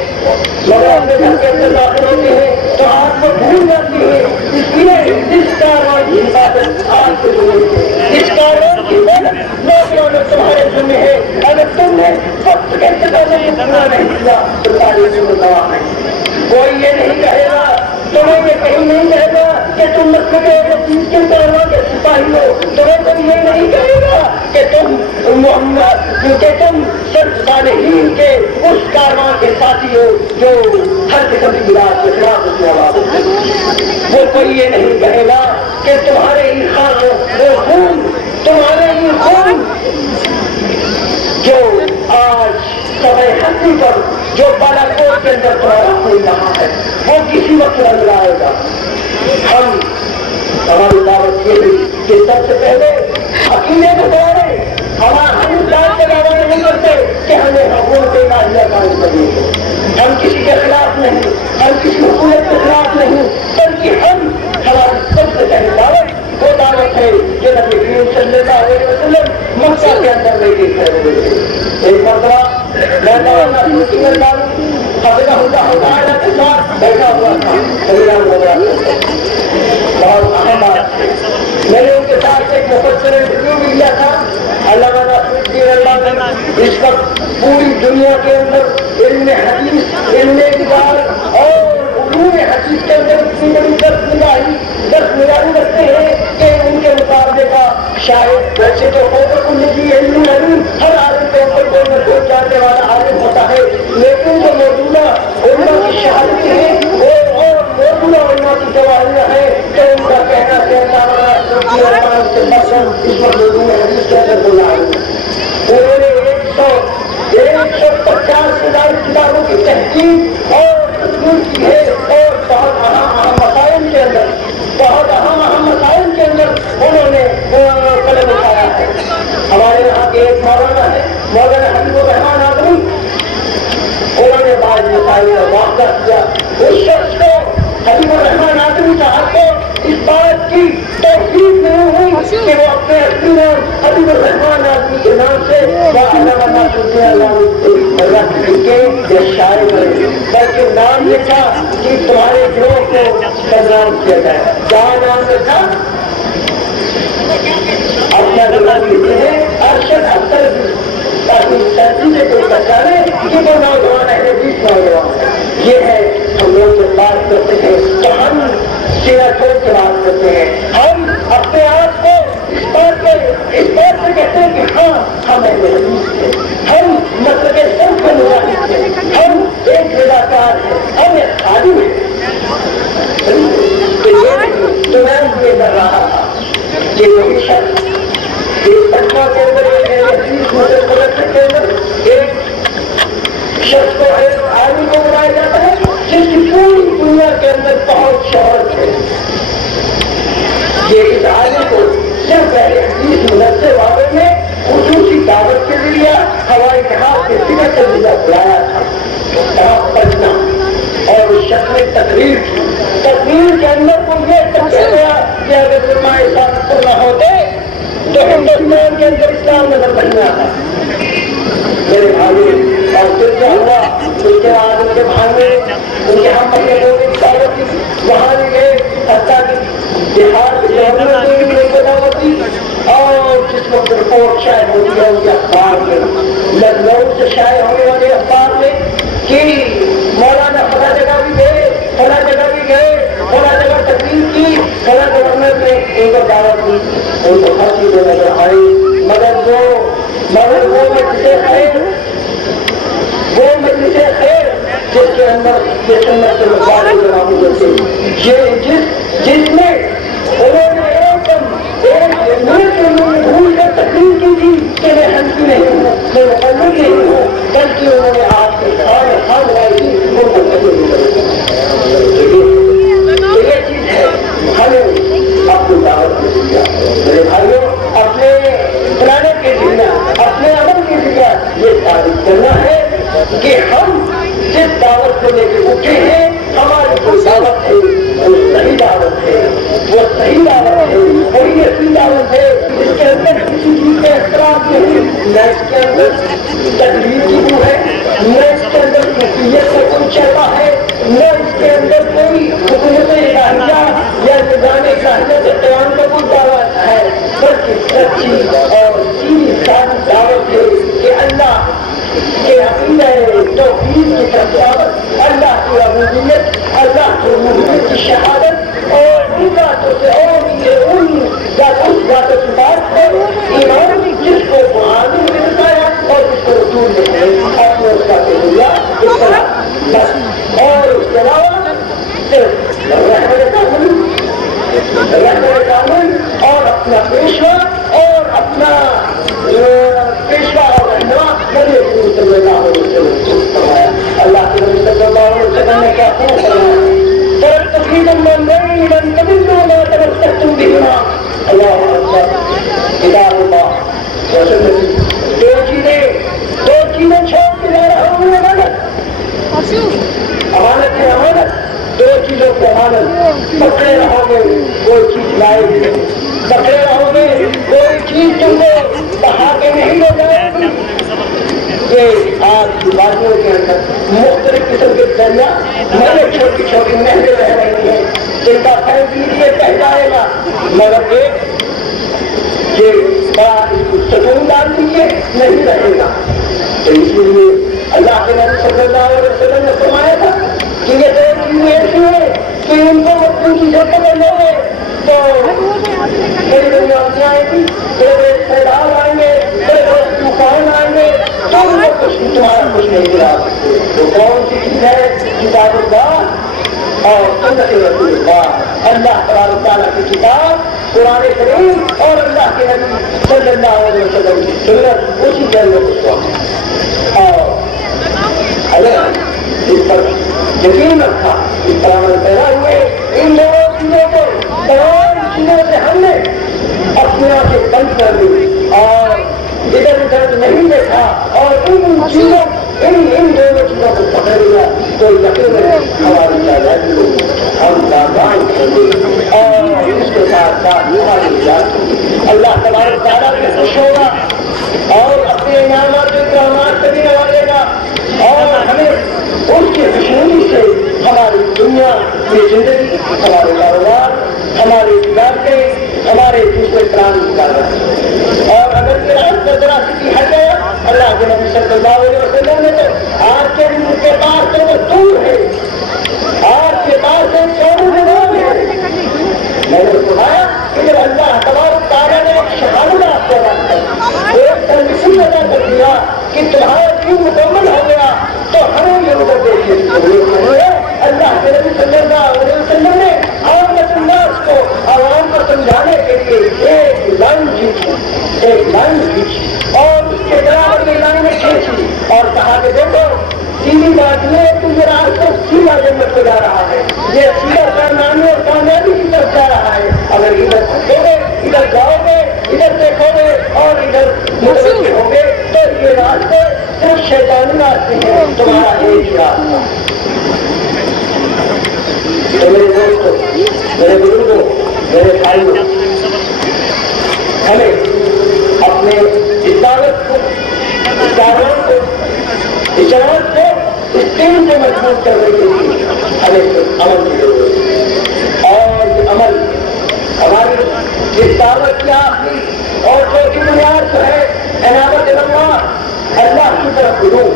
مگر اپنے گھر کے اندر داخل ہوتے ہیں تو آپ کو بھول جاتی ہے. اس لیے اس کاروائی کی حفاظت آپ کو ضروری ہے، اس کاروائی کی حفاظت نوجوانوں تمہارے ذمہ ہے. اگر تم نے وقت کے انتظام کو پورا نہیں کیا تو تاریخ میں گواہ ہے. کوئی یہ نہیں کہے گا، تمہیں یہ کہیں نہیں کہے گا کہ تم مسجد چیز کے کارواں کے سپاہی ہو، تمہیں کوئی یہ نہیں کہے گا کہ تم محمد کیونکہ تم صرف صالحین کے اس کارواں کے ساتھی ہو جو ہر قسم کی بات کے خلاف اس میں آواز ہوتی ہے. وہ کوئی یہ نہیں کہے گا کہ تمہارے ہی خان وہ خون، تمہارے ہی خون جو آج سبے ہستی پر جو بالا کوٹ کے اندر تمہارا خون رہا ہے وہ کسی وقت نظر آئے گا. ہماری دعوت یہ ہوئی کہ سب سے پہلے عقیدے کو دوڑے. ہم اس بات کے دعوے نہیں کرتے کہ ہمیں حکومت نازیہ قائم کرنی ہے. ہم کسی کے خلاف نہیں، ہم کسی حکومت کے خلاف نہیں، بلکہ ہماری سب سے پہلی دعوت وہ دعوت ہے کہ نبی کریم صلی اللہ علیہ وسلم مکہ کے اندر لے کے کھڑے ہوئے تھے. ایک مرتبہ میں مولانا سید دارو حفظہ اللہ تعالیٰ کے ساتھ بیٹھا ہوا تھا. بہت اہم بات ہے، میں نے ان کے ساتھ ایک مفسر انٹرویو بھی لیا تھا. علامہ ناصرالدین اللہ نے اس وقت پوری دنیا کے اندر علم حدیث، علم اقبال اور علوم حدیث کے اندر اتنی بڑی دست نگاہی رکھتے ہیں کہ ان کے مقابلے کا شاید ویسے تو علم ہر عالم کے اوپر کوئی نہ کوئی جاننے والا عالم ہوتا ہے، لیکن جو موجودہ علماء کی شہادت ہے اور موجودہ علماء کی گواہیاں ہیں تو ان کا کہنا کہ اس پر لوگوں نے حدیث کے اندر بولا ہے. انہوں نے 150,000 کتابوں کی تحقیق اور تصویر کی ہے اور بہت اہم مسائل کے اندر انہوں نے قلم اٹھایا ہے. ہمارے یہاں کے ایک مولانا ہے، مولانا حبیب الرحمان آدمی، انہوں نے بعض مسائل کا واقعہ کیا. اس شخص کو حبیب الرحمان آدمی صاحب کو اس بات کی توفیق نہیں ہوئی کہ وہ اپنے اصلی نام حبیب الرحمان آدمی کے نام سے شاعر بنے، بلکہ نام لکھا کہ تمہارے گروہ کو بدنام کیا جائے. کیا نام لکھا؟ اپنا نام لکھتے ہیں ارشد اختر، تاکہ تحصیل سے کوئی پہچانے کہ وہ نوجوان ہے، 20 نوجوان ہے. یہ ہے ہم لوگ جب بات کرتے ہیں تو ہم سینا چھوڑ کے بات کرتے ہیں. ہم اپنے آپ کو اس بات سے کہتے ہیں کہ ہاں ہم اہل حدیث ہیں، ہم مسلک سلف کے مجاہد ہیں، ہم ایک رضاکار ہیں، ہم ایک عالم ہیں. تو میں یہ کر رہا تھا کہ وہی شخص ایک پٹنہ کے اندر کے اندر ایک شخص کو ایک عالم کو بنایا جاتا ہے جس کی پوری دنیا کے اندر بہت شہرت ہے. یہ اس عالم کو صرف حدیث منظر والے میں خصوصی دعوت کے ذریعے ہوائی جہاز کے سرے سے بلایا تھا پٹنہ. اور اس شخص نے تقریر کے اندر کو یہ کہا گیا کہ اگر فرمائے ثابت کرنا ہوتے تو ہندوستان کے اندر اسلام نظر نہیں آتا. میرے بھائی اور پھر کیا ہوا، اس کے بعد ان کے بھائی ان کے ہم اپنے لوگوں کی دعوت کی، وہاں بھی گئے حتیٰ کہ بہار کے گورنر نے بھی ان کو دعوت دی. اور جس وقت رپورٹ شائع ہوتی ہے ان کے اخبار میں، لکھنؤ سے شائع ہونے والے اخبار میں کہ مولانا فلاں جگہ بھی گئے، فلاں جگہ بھی گئے، فلاں جگہ تقریر کی، فلاں گورنر نے ان کو دعوت دی، ان کو ہر چیزیں نظر آئی، مگر جو خیر، وہ مجلس خیر جس کے اندر یہ سنت کے مطابق جواب ہوتے یہ جس میں انہوں نے ایک بھول کر تقریر کی تھی کہ میں ہنسی نہیں ہوں، میں مقلد نہیں ہوں، بلکہ انہوں نے آپ کے خان لائی تھی وہ منتقل یہ چیز ہے ہمیں اپنی دعوت کی ذریعہ میرے بھائیوں اپنے پرانے کے ذریعہ اپنے عمل کے ذریعہ یہ ثابت کرنا ہے کہ ہم جس دعوت کو لے کے اٹھے ہیں ہماری جو دعوت ہے وہ صحیح دعوت ہے، وہ صحیح دعوت ہے، وہی ایسی دعوت ہے جس کے اندر کسی چیز کا احترام نہیں، نہ اس کے اندر تقریر کی وہ ہے، نہ اس کے اندر کیفیت کا کوئی چہرہ ہے، نہ اس کے اندر کوئی حکومت الہیہ یا نظام الہیہ کے قیام کا کوئی دعوت ہے، بلکہ سچی اور سیدھی سادی دعوت ہے کہ اللہ کے عقیدہ توحید کی طرف دعوت، اللہ کی ربوبیت، اللہ کی ربوبیت کی شہادت اور ان باتوں سے اور ان باتوں کی بات ہے ایمان جس کو قرآن نے بتایا اور جس کو رسول نے اپنے اس کا کہا اس طرح بس، اور اس کے علاوہ صرف قانون اور اپنا پیشوا اور اپنا پیشوا اور رہنما نبی صلی اللہ علیہ وسلم فرمایا، اللہ کے نبی صلی اللہ علیہ وسلم نے کیا خوب فرمایا تقریباً من تبدو ما تمسكتم بهما اللہ اکبر کتاب اللہ وسلم دو چیزیں چھوڑ کے جا رہا ہوں امانت ہے امانت، دو چیزوں کو امانت پکڑے رہو گے کوئی چیز لائے گی، پکڑے رہو گے کوئی چیز تم کو بہا کے نہیں لے جائے گی، کہ آپ کی باتوں کے اندر مختلف قسم کے دریا میں چھوٹی چھوٹی محلیں رہ رہی ہیں جن کا فیصلے کہہ جائے گا مگر ایک یہ بڑا سکون دار دیجیے نہیں رہے گا، تو اس لیے اللہ کے نبی صلی اللہ علیہ وسلم نے فرمایا تھا کہ یہ دو چیزیں ایسی ہیں کہ ان کو ان کی جب پکڑ لو گے تو بڑی بڑی آنکھیں آئیں گی، بڑے سیلاب آئیں گے، بڑے بڑے طوفان آئیں گے، تمہارا کچھ نہیں گرا سکتے۔ وہ کون سی چیز ہے؟ کتاب اللہ اور سنت رسول اللہ، اللہ تبارک تعالیٰ کی کتاب قرآن کریم اور اللہ کے نبی صلی اللہ علیہ وسلم کی سنت، اسی کے اندر اس وقت اور اگر اس پر یقین رکھا، اس پر عمل پیدا ہوئے، ان دونوں چیزوں کو تمام چیزوں سے ہم نے اپنے آپ سے بند کر دی اور ادھر ادھر نہیں دیکھا اور ان چیزوں ان دونوں چیزوں کو پکڑ لیا تو یقین ہے ہماری تعداد ہم کامیاب کر دیں اور اس کے ساتھ ساتھ ہماری ذات اللہ تبارک تعالیٰ سے خوش ہوگا اور اپنے انعامات و اکرامات سے بھی نوازے گا اور ہمیں اس کی خوشنودی سے ہماری دنیا کی زندگی، ہمارے کاروبار، ہماری تجارتیں، ہمارے دوسرے پلان نکالنا اور اگر ذرا سی ہٹ گیا اللہ کے نبی صلی اللہ علیہ وسلم نے تو آپ کے پاس تو وہ دور ہے، آپ کے پاس ایک چورو نظام ہے، میں نے سنایا کہ جب اللہ تبارک تعالیٰ نے ایک شہادت آپ کو ایک تنظیم ادا کر دیا کہ تمہارا دین مکمل ہو گیا تو ہمیں یہ مدد دیکھیے اللہ کے نبی صلی اللہ علیہ وسلم نے عامت الناس کو عوام کو سمجھانے کے لیے ایک لائن کھینچی اور اس کے برابر میں لائنیں کھینچی اور کہا کہ دیکھو سیدھی بات یہ ہے کہ یہ راستہ سیدھا جنت کو جا رہا ہے، یہ سیدھا کامیابی اور کامیابی کی طرف جا رہا ہے، اگر ادھر پھنسو گے، ادھر جاؤ گے، ادھر دیکھو گے اور ادھر متوجہ ہو گے تو یہ راستے صرف شیطانی راستے ہیں، تمہارا ایک ہی راستہ۔ تو میرے دوستوں، میرے بزرگوں، میرے بھائیوں، ہمیں اپنے دعوت کو اس تین سے مضبوط کرنے کے لیے ہمیں عمل کی ضرورت ہے اور یہ عمل ہماری اس دعوت کی آخری اور چوتھی بنیاد جو ہے عنابت اللہ کی طرف رجوع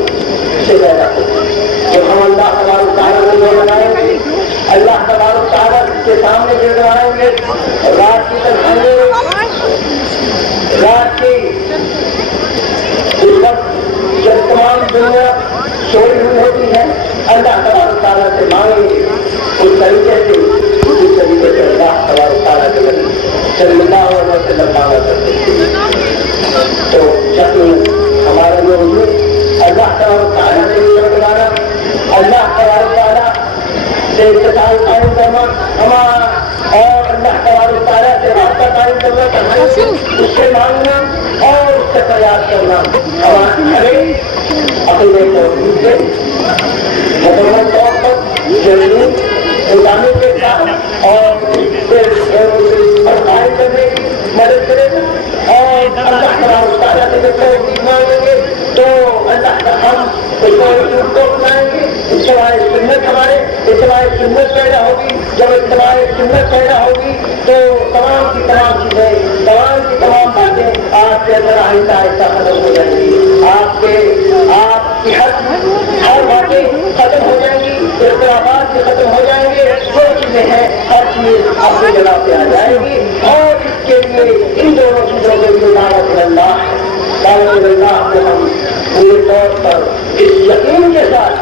سے پیدا ہو۔ جب ہم اللہ تبارک تعالیٰ کو جو بنائیں گے، اللہ تبارک تعالیٰ کے سامنے جو بنائیں گے، رات کی تنہائی، رات کی اس وقت اس سے مانگنا اور اس سے فریاد کرنا ہمیں اپنے توحید سے مکمل طور پر ضرور غلامی کے ساتھ اور قائم کرنے کی مدد کرے گا اور اللہ تعالیٰ سے جب توحید مانگیں گے تو اللہ کا ہم اس کو اپنائیں گے. اتباع سنت ہمارے اتباع سنت پیدا ہوگی. جب اتباع سنت پیدا ہوگی تو تمام کی تمام چیزیں تمام کی تمام باتیں آپ کے اندر آہستہ آہستہ ختم ہو جائیں گی. آپ کی ہر باتیں ختم ہو جائیں گی. اختلافات بھی ختم ہو جائیں گے. جو چیزیں ہیں ہر چیز اپنی جگہ پہ آ جائے گی. اور اس کے لیے ان دونوں چیزوں کے لیے دعوت اللہ کو ہم پورے طور پر اس یقین کے ساتھ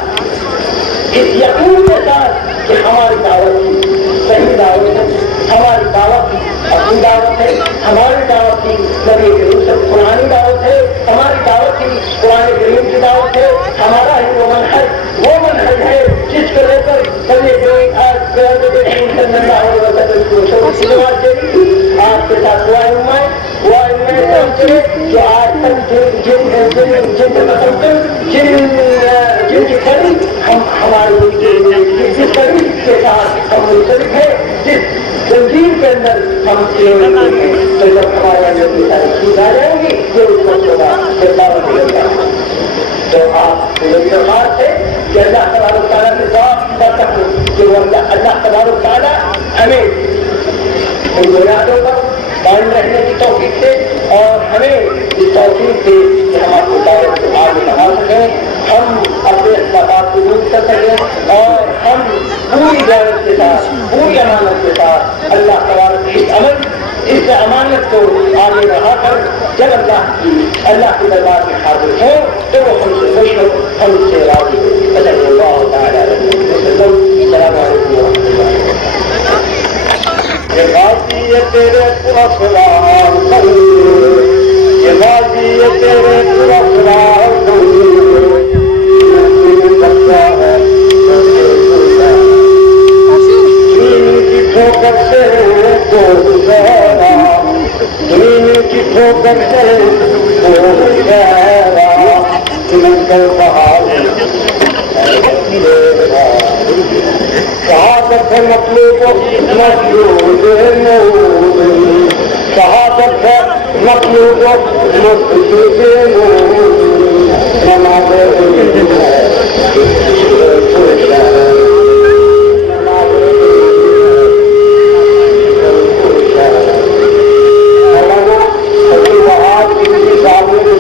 کہ ہماری دعوت صحیح دعوت ہے, ہماری دعوت اپنی دعوت ہے, ہماری دعوت کی نبی کریم سے پرانی دعوت ہے, ہماری دعوت کی قرآن کریم کی دعوت ہے. ہمارا ہی وہ منہج ہے جس کو لے کر نبی کریم آپ کے ساتھ جو آج تک جن کی کڑی ہماری جس کڑی کے ساتھ ہم منسلک ہے, جس زنجیر کے اندر ہم تو جب ہمارے اندر کی ساری چیز آ جائیں گی تو اس وقت ہوگا دعوت ملے گا. تو آپ درخواست ہے کہ اللہ تبارک تعالیٰ سے دعا کر سکوں کہ وہ اللہ تبارک تعالیٰ ہمیں ان بنیادوں پر قائم رہنے کی توفیق دے اور ہمیں اس توفیق دے کہ ہم اپنی دعوت کو آگے بڑھا سکیں, ہم اپنے اختلافات کو دور کر سکیں اور ہم پوری دعوت کے ساتھ پوری امانت کے ساتھ اللہ تبارک کی اس امانت کو آگے بڑھا کر جب اللہ کے دربار میں حاضر ہو تو وہ ہم سے خوش ہو, ہم سے راضی ہو. السلام علیکم ورحمۃ اللہ. یہ بازی تیرے پورا سلام کروں, یہ بازی تیرے پورا سلام کروں, کی ٹھوکر سے کو گزارا, زمین کی ٹھوکر سے کو گزارا, کل بہار شہادت ہے مطلوب مطلوب شہادت ہے مطلوب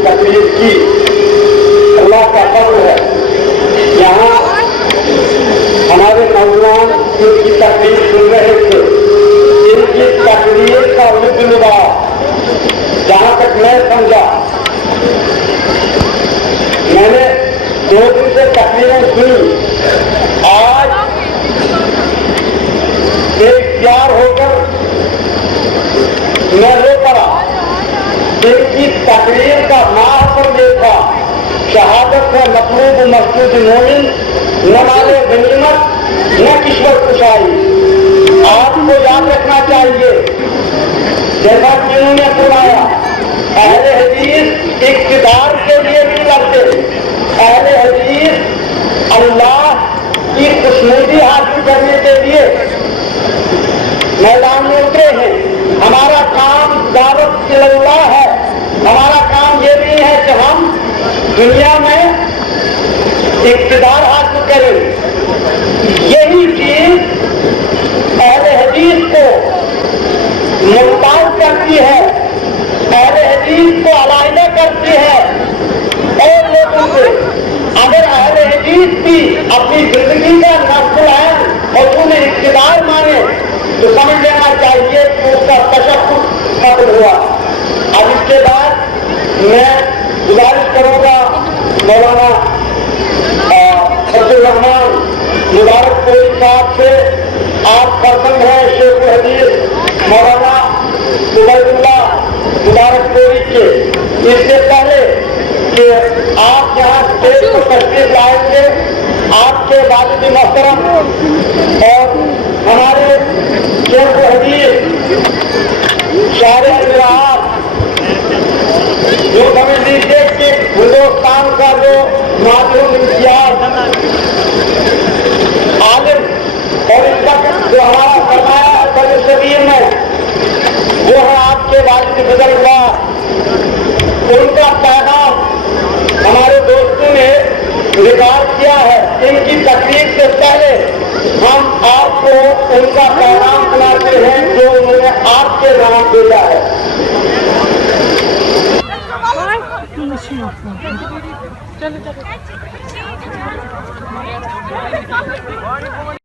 تقریر کی. اللہ کا فضل ہے, یہاں ہمارے نوجوان ان کی تقریر سن رہے تھے. ان کی تقریر کا مطلب جہاں تک میں سمجھا, میں نے 2 دن سے تقریریں سنی. آج ایک تیار ہو کر میں رو پڑا. ان کی تقریر کا ماحول یہ تھا, شہادت ہے مطلوب مسجد مومن, نہ مال غنیمت نہ کشور کشائی. آپ کو یاد رکھنا چاہیے جیسا کہ انہوں نے فرمایا, اہل حدیث اقتدار کے لیے نہیں لڑتے, اہل حدیث اللہ کی خوشنودی حاصل کرنے کے لیے میدان میں اترے ہیں. ہمارا کام دعوت اللہ ہے. ہمارا کام یہ نہیں ہے کہ ہم دنیا میں اقتدار حاصل کریں. یہی چیز اہل حدیث کو ممتاز کرتی ہے, اہل حدیث کو علیحدہ کرتی ہے اور لوگوں سے. اگر اہل حدیث بھی اپنی زندگی کا نسل ہے اور انہیں اقتدار مانے تو سمجھ لینا چاہیے کہ اس کا تشخص ختم ہوا. اب اس کے بعد میں گزارش کروں گا مولانا عبدالرحمان مبارک پوری صاحب سے. آپ پسند ہیں شیخ الحدیث مولانا عبید اللہ مبارک پوری کے. اس سے پہلے کہ آپ یہاں اسٹیج کو تشریف لائیں گے, آپ کے والد محترم اور ہمارے شیخ الحدیث شاعر زراعت تقریر سے پہلے ہم آپ کو ان کا پیغام سناتے ہیں جو انہوں نے آپ کے نام بھیجا ہے. چلو